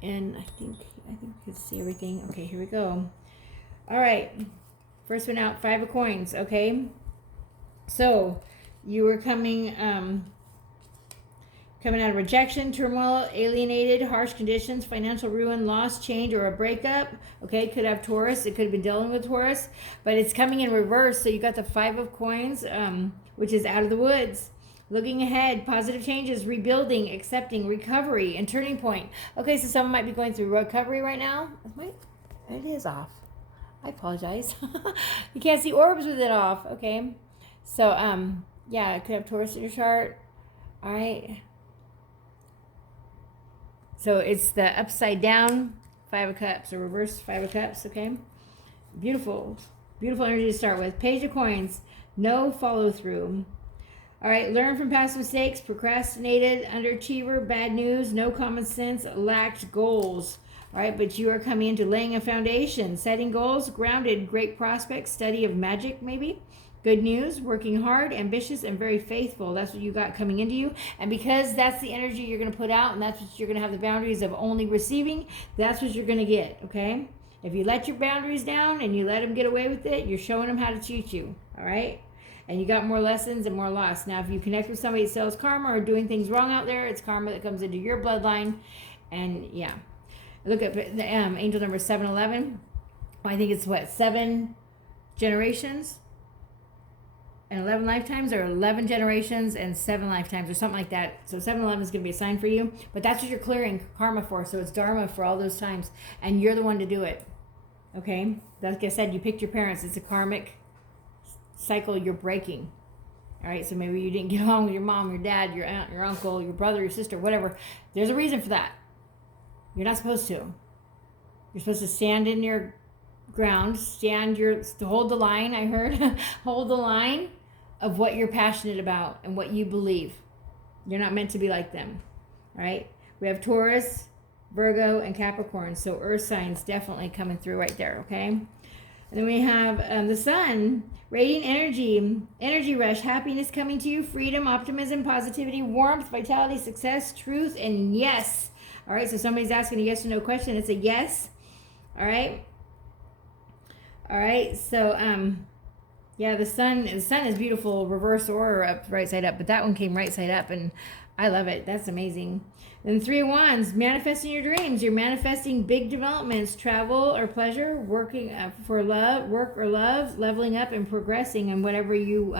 And I think we can see everything. Okay, here we go. All right. First one out, 5 of coins, okay? So, you were coming out of rejection, turmoil, alienated, harsh conditions, financial ruin, loss, change, or a breakup. Okay, could have Taurus. It could have been dealing with Taurus, but it's coming in reverse. So you got the 5 of coins, which is out of the woods. Looking ahead, positive changes, rebuilding, accepting, recovery, and turning point. Okay, so someone might be going through recovery right now. Wait, it is off. I apologize. You can't see orbs with it off. Okay, so yeah, it could have Taurus in your chart. All right. So it's the upside down 5 of Cups, or reverse 5 of Cups, okay? Beautiful. Beautiful energy to start with. Page of Coins. No follow through. All right, learn from past mistakes. Procrastinated, underachiever, bad news, no common sense, lacked goals. All right, but you are coming into laying a foundation, setting goals, grounded, great prospects, study of magic maybe. Good news, working hard, ambitious, and very faithful. That's what you got coming into you. And because that's the energy you're going to put out, and that's what you're going to have the boundaries of only receiving, that's what you're going to get, okay? If you let your boundaries down and you let them get away with it, you're showing them how to cheat you, all right? And you got more lessons and more loss. Now, if you connect with somebody that sells karma or doing things wrong out there, it's karma that comes into your bloodline. And, yeah. Look at the angel number 711. I think it's, 7 generations? And 11 lifetimes, or 11 generations and 7 lifetimes, or something like that. So 711 is going to be a sign for you. But that's what you're clearing karma for. So it's dharma for all those times. And you're the one to do it. Okay? Like I said, you picked your parents. It's a karmic cycle you're breaking. All right? So maybe you didn't get along with your mom, your dad, your aunt, your uncle, your brother, your sister, whatever. There's a reason for that. You're not supposed to. You're supposed to stand in your ground, hold the line, I heard. Hold the line of what you're passionate about and what you believe. You're not meant to be like them. All right? We have Taurus, Virgo, and Capricorn. So earth signs definitely coming through right there, okay? And then we have the sun, radiant energy rush, happiness coming to you, freedom, optimism, positivity, warmth, vitality, success, truth, and yes. All right, so somebody's asking a yes or no question. It's a yes. All right. All right, so yeah, the sun is beautiful, reverse or up, right side up, but that one came right side up, and I love it. That's amazing. Then 3 of Wands, manifesting your dreams. You're manifesting big developments, travel or pleasure, working for love, work or love, leveling up and progressing, and whatever you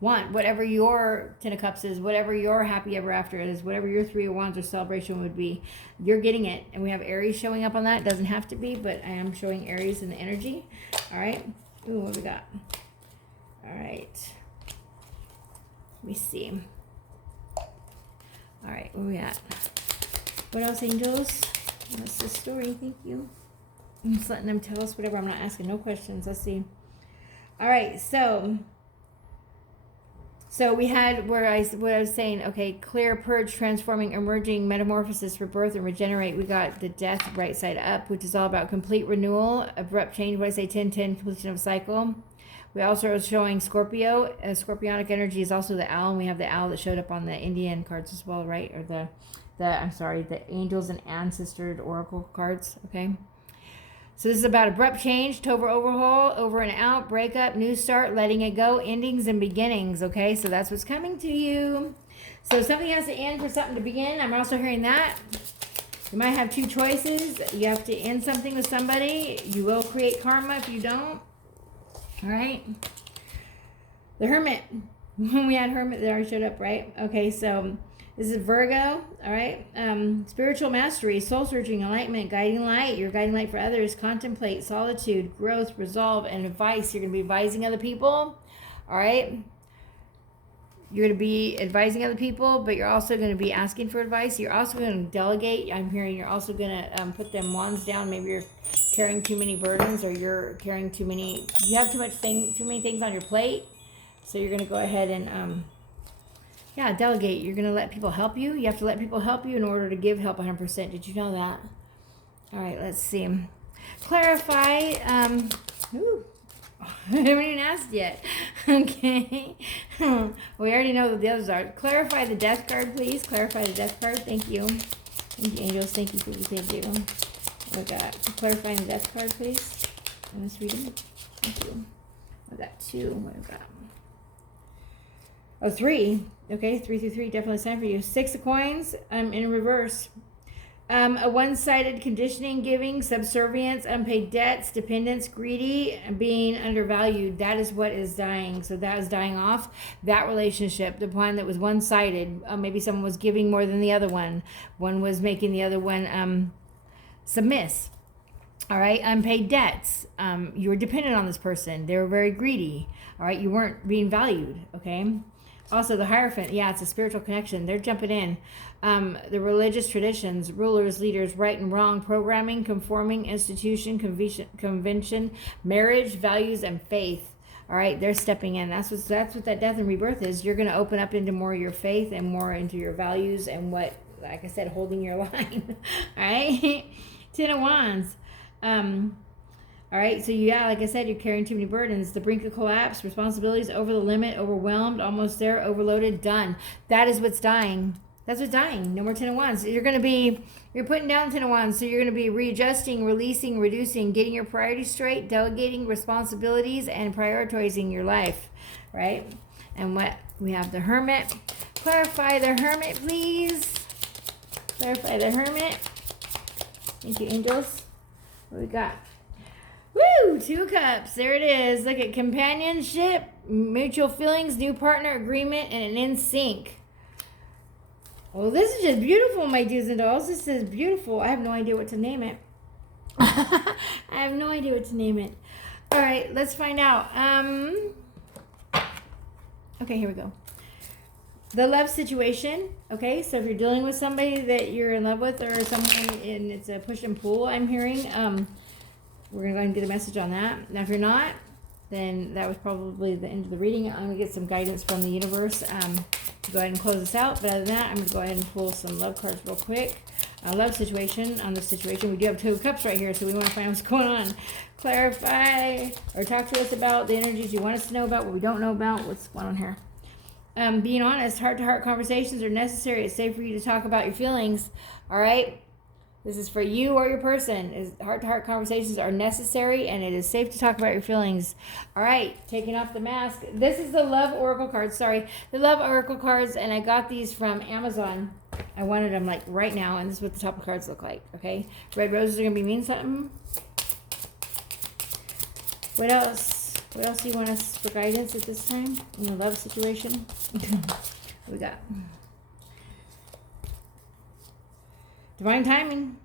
want, whatever your 10 of Cups is, whatever your happy ever after is, whatever your 3 of Wands or celebration would be, you're getting it. And we have Aries showing up on that. It doesn't have to be, but I am showing Aries in the energy. All right. Ooh, what do we got? All right. Let me see. All right, where we at? What else, angels? What's the story? Thank you. I'm just letting them tell us whatever. I'm not asking no questions. Let's see. All right, so we had what I was saying. Okay, clear, purge, transforming, emerging, metamorphosis, rebirth, and regenerate. We got the death right side up, which is all about complete renewal, abrupt change. What I say, 10-10, completion of cycle. We also are showing Scorpio. Scorpionic energy is also the owl, and we have the owl that showed up on the Indian cards as well, right? Or the angels and ancestor oracle cards, okay? So this is about abrupt change, total overhaul, over and out, breakup, new start, letting it go, endings and beginnings, okay? So that's what's coming to you. So something has to end for something to begin. I'm also hearing that. You might have 2 choices. You have to end something with somebody. You will create karma if you don't. All right. The Hermit. We had Hermit that already showed up, right? Okay, so this is Virgo. All right. Spiritual mastery, soul searching, enlightenment, guiding light. You're guiding light for others. Contemplate, solitude, growth, resolve, and advice. You're going to be advising other people. All right. You're going to be advising other people, but you're also going to be asking for advice. You're also going to delegate. I'm hearing you're also going to put them wands down. Maybe you're carrying too many burdens, or you're carrying you have too many things on your plate. So you're going to go ahead and, delegate. You're going to let people help you. You have to let people help you in order to give help 100%. Did you know that? All right, let's see. Clarify. I haven't even asked yet. Okay. We already know what the others are. Clarify the death card, please. Clarify the death card. Thank you. Thank you, angels. Thank you, thank you. What we got? Clarifying the death card, please. Let's read them. Thank you. I got 2. What we got? Oh, 3. Okay, 3 through 3. Definitely sign for you. 6 of coins. In reverse. A one-sided conditioning, giving, subservience, unpaid debts, dependence, greedy, being undervalued. That is what is dying. So that is dying off. That relationship, the one that was one-sided. Maybe someone was giving more than the other one. One was making the other one submiss. All right, unpaid debts. You were dependent on this person. They were very greedy. All right, you weren't being valued. Okay. Also, the Hierophant, it's a spiritual connection. They're jumping in. The religious traditions, rulers, leaders, right and wrong, programming, conforming, institution, convention, marriage, values, and faith. All right, they're stepping in. That's what that death and rebirth is. You're going to open up into more of your faith and more into your values and what, like I said, holding your line. All right, 10 of Wands. All right, so like I said, you're carrying too many burdens. The brink of collapse, responsibilities over the limit, overwhelmed, almost there, overloaded, done. That is what's dying. That's what's dying. No more 10 of Wands. You're putting down 10 of Wands, so you're going to be readjusting, releasing, reducing, getting your priorities straight, delegating responsibilities, and prioritizing your life, right? And what we have, the Hermit. Clarify the Hermit, please. Clarify the Hermit. Thank you, angels. What we got? Woo! 2 of Cups. There it is. Look at companionship, mutual feelings, new partner, agreement, and an in sync. Well, this is just beautiful, my do's and don'ts. This is beautiful. I have no idea what to name it. I have no idea what to name it. All right, let's find out. Okay, here we go. The love situation, okay? So if you're dealing with somebody that you're in love with or someone and it's a push and pull, I'm hearing, we're going to go ahead and get a message on that. Now, if you're not, then that was probably the end of the reading. I'm going to get some guidance from the universe to go ahead and close this out. But other than that, I'm going to go ahead and pull some love cards real quick. Love situation. On this situation, we do have 2 of Cups right here, so we want to find what's going on. Clarify or talk to us about the energies you want us to know about, what we don't know about, what's going on here. Being honest, heart-to-heart conversations are necessary. It's safe for you to talk about your feelings. All right? This is for you or your person. Heart-to-heart conversations are necessary, and it is safe to talk about your feelings. All right, taking off the mask. This is the Love Oracle cards. Sorry, the Love Oracle cards, and I got these from Amazon. I wanted them like right now, and this is what the top of cards look like. Okay, red roses are gonna be mean something. What else? What else do you want us for guidance at this time in the love situation? What we got? Divine timing.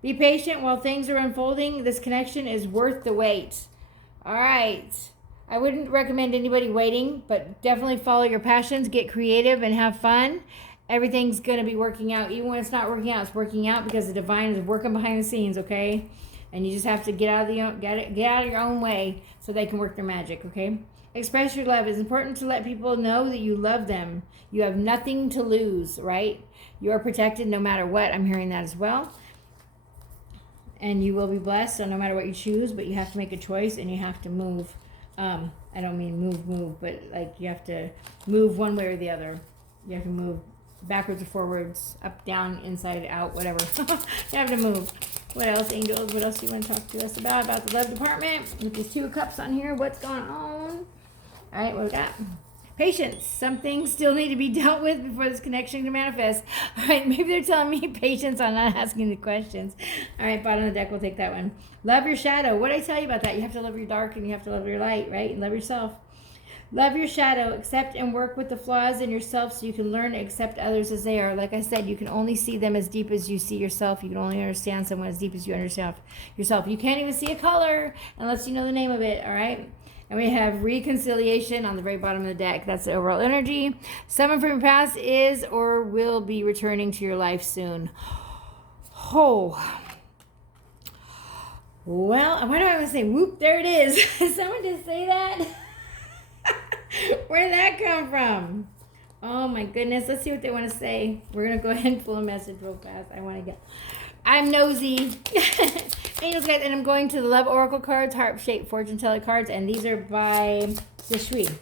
Be patient while things are unfolding. This connection is worth the wait. All right. I wouldn't recommend anybody waiting, but definitely follow your passions, get creative, and have fun. Everything's going to be working out. Even when it's not working out, it's working out because the divine is working behind the scenes, okay? And you just have to get out of your own way so they can work their magic, okay? Express your love. It's important to let people know that you love them. You have nothing to lose, right? You are protected no matter what. I'm hearing that as well. And you will be blessed, so no matter what you choose, but you have to make a choice and you have to move. I don't mean move, but like you have to move one way or the other. You have to move backwards or forwards, up, down, inside, out, whatever. You have to move. What else, angels? What else do you want to talk to us about? About the love department? With these 2 of Cups on here, what's going on? All right, what we got? Patience. Some things still need to be dealt with before this connection can manifest. All right, maybe they're telling me patience on not asking the questions. All right, bottom of the deck, we'll take that one. Love your shadow. What did I tell you about that? You have to love your dark and you have to love your light, right? And love yourself. Love your shadow. Accept and work with the flaws in yourself so you can learn to accept others as they are. Like I said, you can only see them as deep as you see yourself. You can only understand someone as deep as you understand yourself. You can't even see a color unless you know the name of it, all right? And we have reconciliation on the very bottom of the deck. That's the overall energy. Someone from your past is or will be returning to your life soon. Oh. Well, why do I want to say whoop? There it is. Did someone just say that? Where did that come from? Oh my goodness. Let's see what they want to say. We're going to go ahead and pull a message real fast. I'm nosy. Angels, guys, and I'm going to the Love Oracle cards, Heart-Shaped Fortune Teller cards, and these are by Sishri.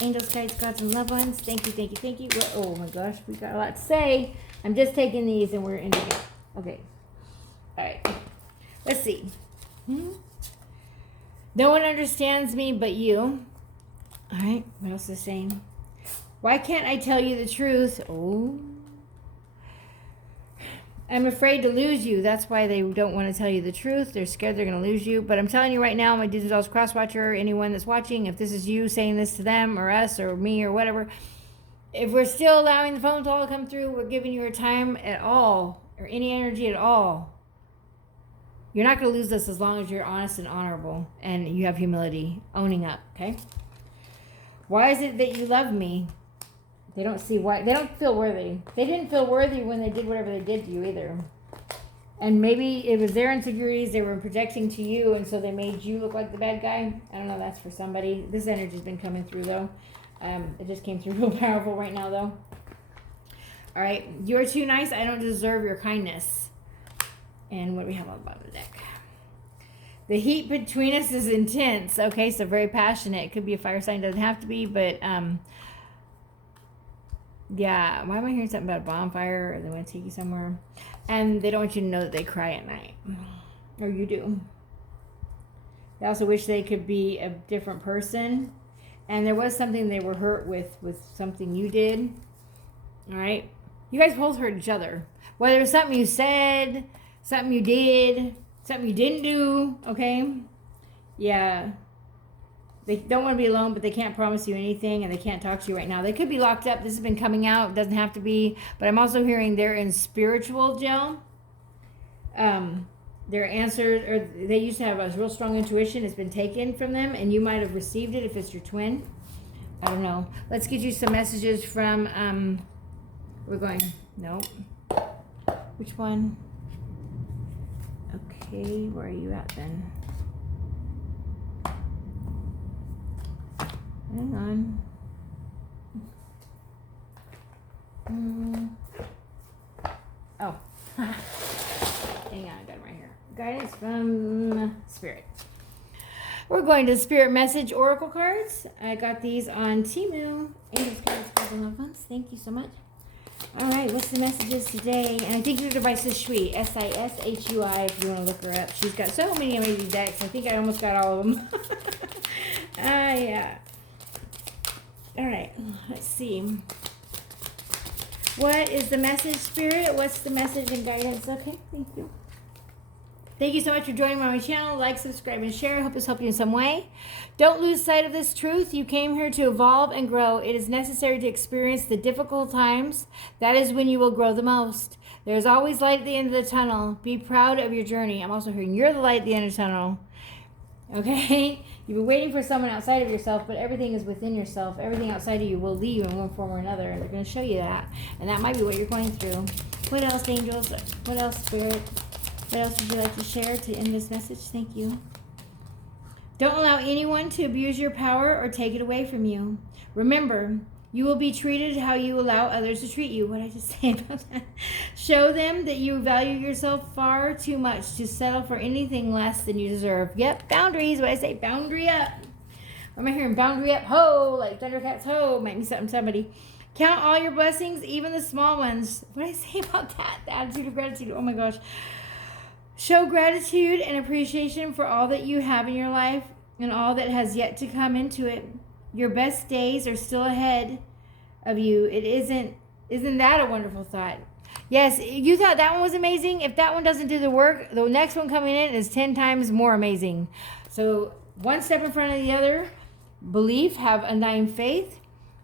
Angels, guides, gods, and loved ones. Thank you, thank you, thank you. Oh my gosh, we got a lot to say. I'm just taking these and we're ending it. Okay. All right. Let's see. No one understands me but you. All right. What else is saying? Why can't I tell you the truth? Oh. I'm afraid to lose you. That's why they don't want to tell you the truth. They're scared they're going to lose you. But I'm telling you right now, my Digital Cross Watcher, anyone that's watching, if this is you saying this to them or us or me or whatever, if we're still allowing the phone call to come through, we're giving you your time at all or any energy at all. You're not going to lose this as long as you're honest and honorable and you have humility, owning up, okay? Why is it that you love me? They don't see why. They don't feel worthy. They didn't feel worthy when they did whatever they did to you either. And maybe it was their insecurities they were projecting to you, and so they made you look like the bad guy. I don't know. That's for somebody. This energy's been coming through, though. It just came through real powerful right now, though. All right. You're too nice. I don't deserve your kindness. And what do we have on the bottom of the deck? The heat between us is intense. Okay, so very passionate. It could be a fire sign. Doesn't have to be, but... yeah, why am I hearing something about a bonfire or they want to take you somewhere? And they don't want you to know that they cry at night. Or you do. They also wish they could be a different person. And there was something they were hurt with something you did. All right? You guys both hurt each other. Whether it's something you said, something you did, something you didn't do, okay? Yeah. They don't want to be alone, but they can't promise you anything, and they can't talk to you right now. They could be locked up. This has been coming out. It doesn't have to be. But I'm also hearing they're in spiritual jail. Their answers, or they used to have a real strong intuition. It's been taken from them, and you might have received it if it's your twin. I don't know. Let's get you some messages from, we're going, no. Which one? Okay, where are you at then? Hang on. Oh. Hang on, I got it right here. Guidance from Spirit. We're going to Spirit Message Oracle cards. I got these on Temu. Angels, cards, and loved ones. Thank you so much. All right, what's the messages today? And I think your device is Shui, Sishui, if you want to look her up. She's got so many amazing decks. I think I almost got all of them. Yeah. All right, let's see. What is the message, Spirit? What's the message and guidance? Okay, thank you. Thank you so much for joining me on my channel. Like, subscribe, and share. I hope this helped you in some way. Don't lose sight of this truth. You came here to evolve and grow. It is necessary to experience the difficult times. That is when you will grow the most. There's always light at the end of the tunnel. Be proud of your journey. I'm also hearing you're the light at the end of the tunnel. Okay? You've been waiting for someone outside of yourself, but everything is within yourself. Everything outside of you will leave in one form or another, and they're going to show you that. And that might be what you're going through. What else, angels? What else, Spirit? What else would you like to share to end this message? Thank you. Don't allow anyone to abuse your power or take it away from you. Remember, you will be treated how you allow others to treat you. What did I just say about that? Show them that you value yourself far too much to settle for anything less than you deserve. Yep, boundaries. What I say, boundary up. What am I hearing? Boundary up, ho, like Thundercats, ho. Might be somebody. Count all your blessings, even the small ones. What did I say about that? The attitude of gratitude. Oh my gosh. Show gratitude and appreciation for all that you have in your life and all that has yet to come into it. Your best days are still ahead of you. Isn't that a wonderful thought? Yes, you thought that one was amazing. If that one doesn't do the work, the next one coming in is 10 times more amazing. So one step in front of the other. Belief, have undying faith.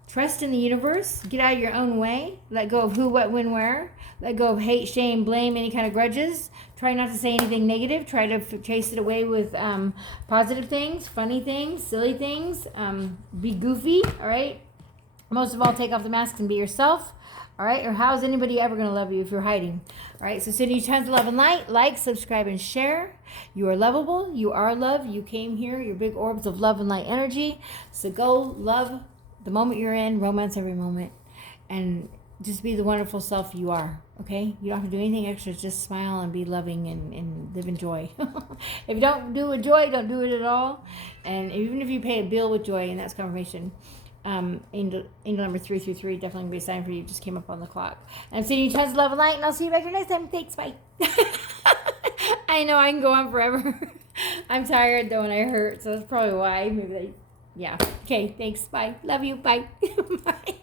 Trust in the universe. Get out of your own way. Let go of who, what, when, where. Let go of hate, shame, blame, any kind of grudges. Try not to say anything negative. Try to chase it away with positive things, funny things, silly things. Be goofy, all right? Most of all, take off the mask and be yourself, all right? Or how is anybody ever going to love you if you're hiding? All right, so sending you tons of love and light. Like, subscribe, and share. You are lovable. You are love. You came here. You're big orbs of love and light energy. So go love the moment you're in, romance every moment, and just be the wonderful self you are, okay? You don't have to do anything extra. Just smile and be loving and live in joy. If you don't do it with joy, don't do it at all. And even if you pay a bill with joy, and that's confirmation, angel number 333, definitely going to be a sign for you. Just came up on the clock. And I'm sending you tons of love and light, and I'll see you back here next time. Thanks, bye. I know I can go on forever. I'm tired, though, and I hurt, so that's probably why. Maybe yeah. Okay, thanks. Bye. Love you. Bye. Bye.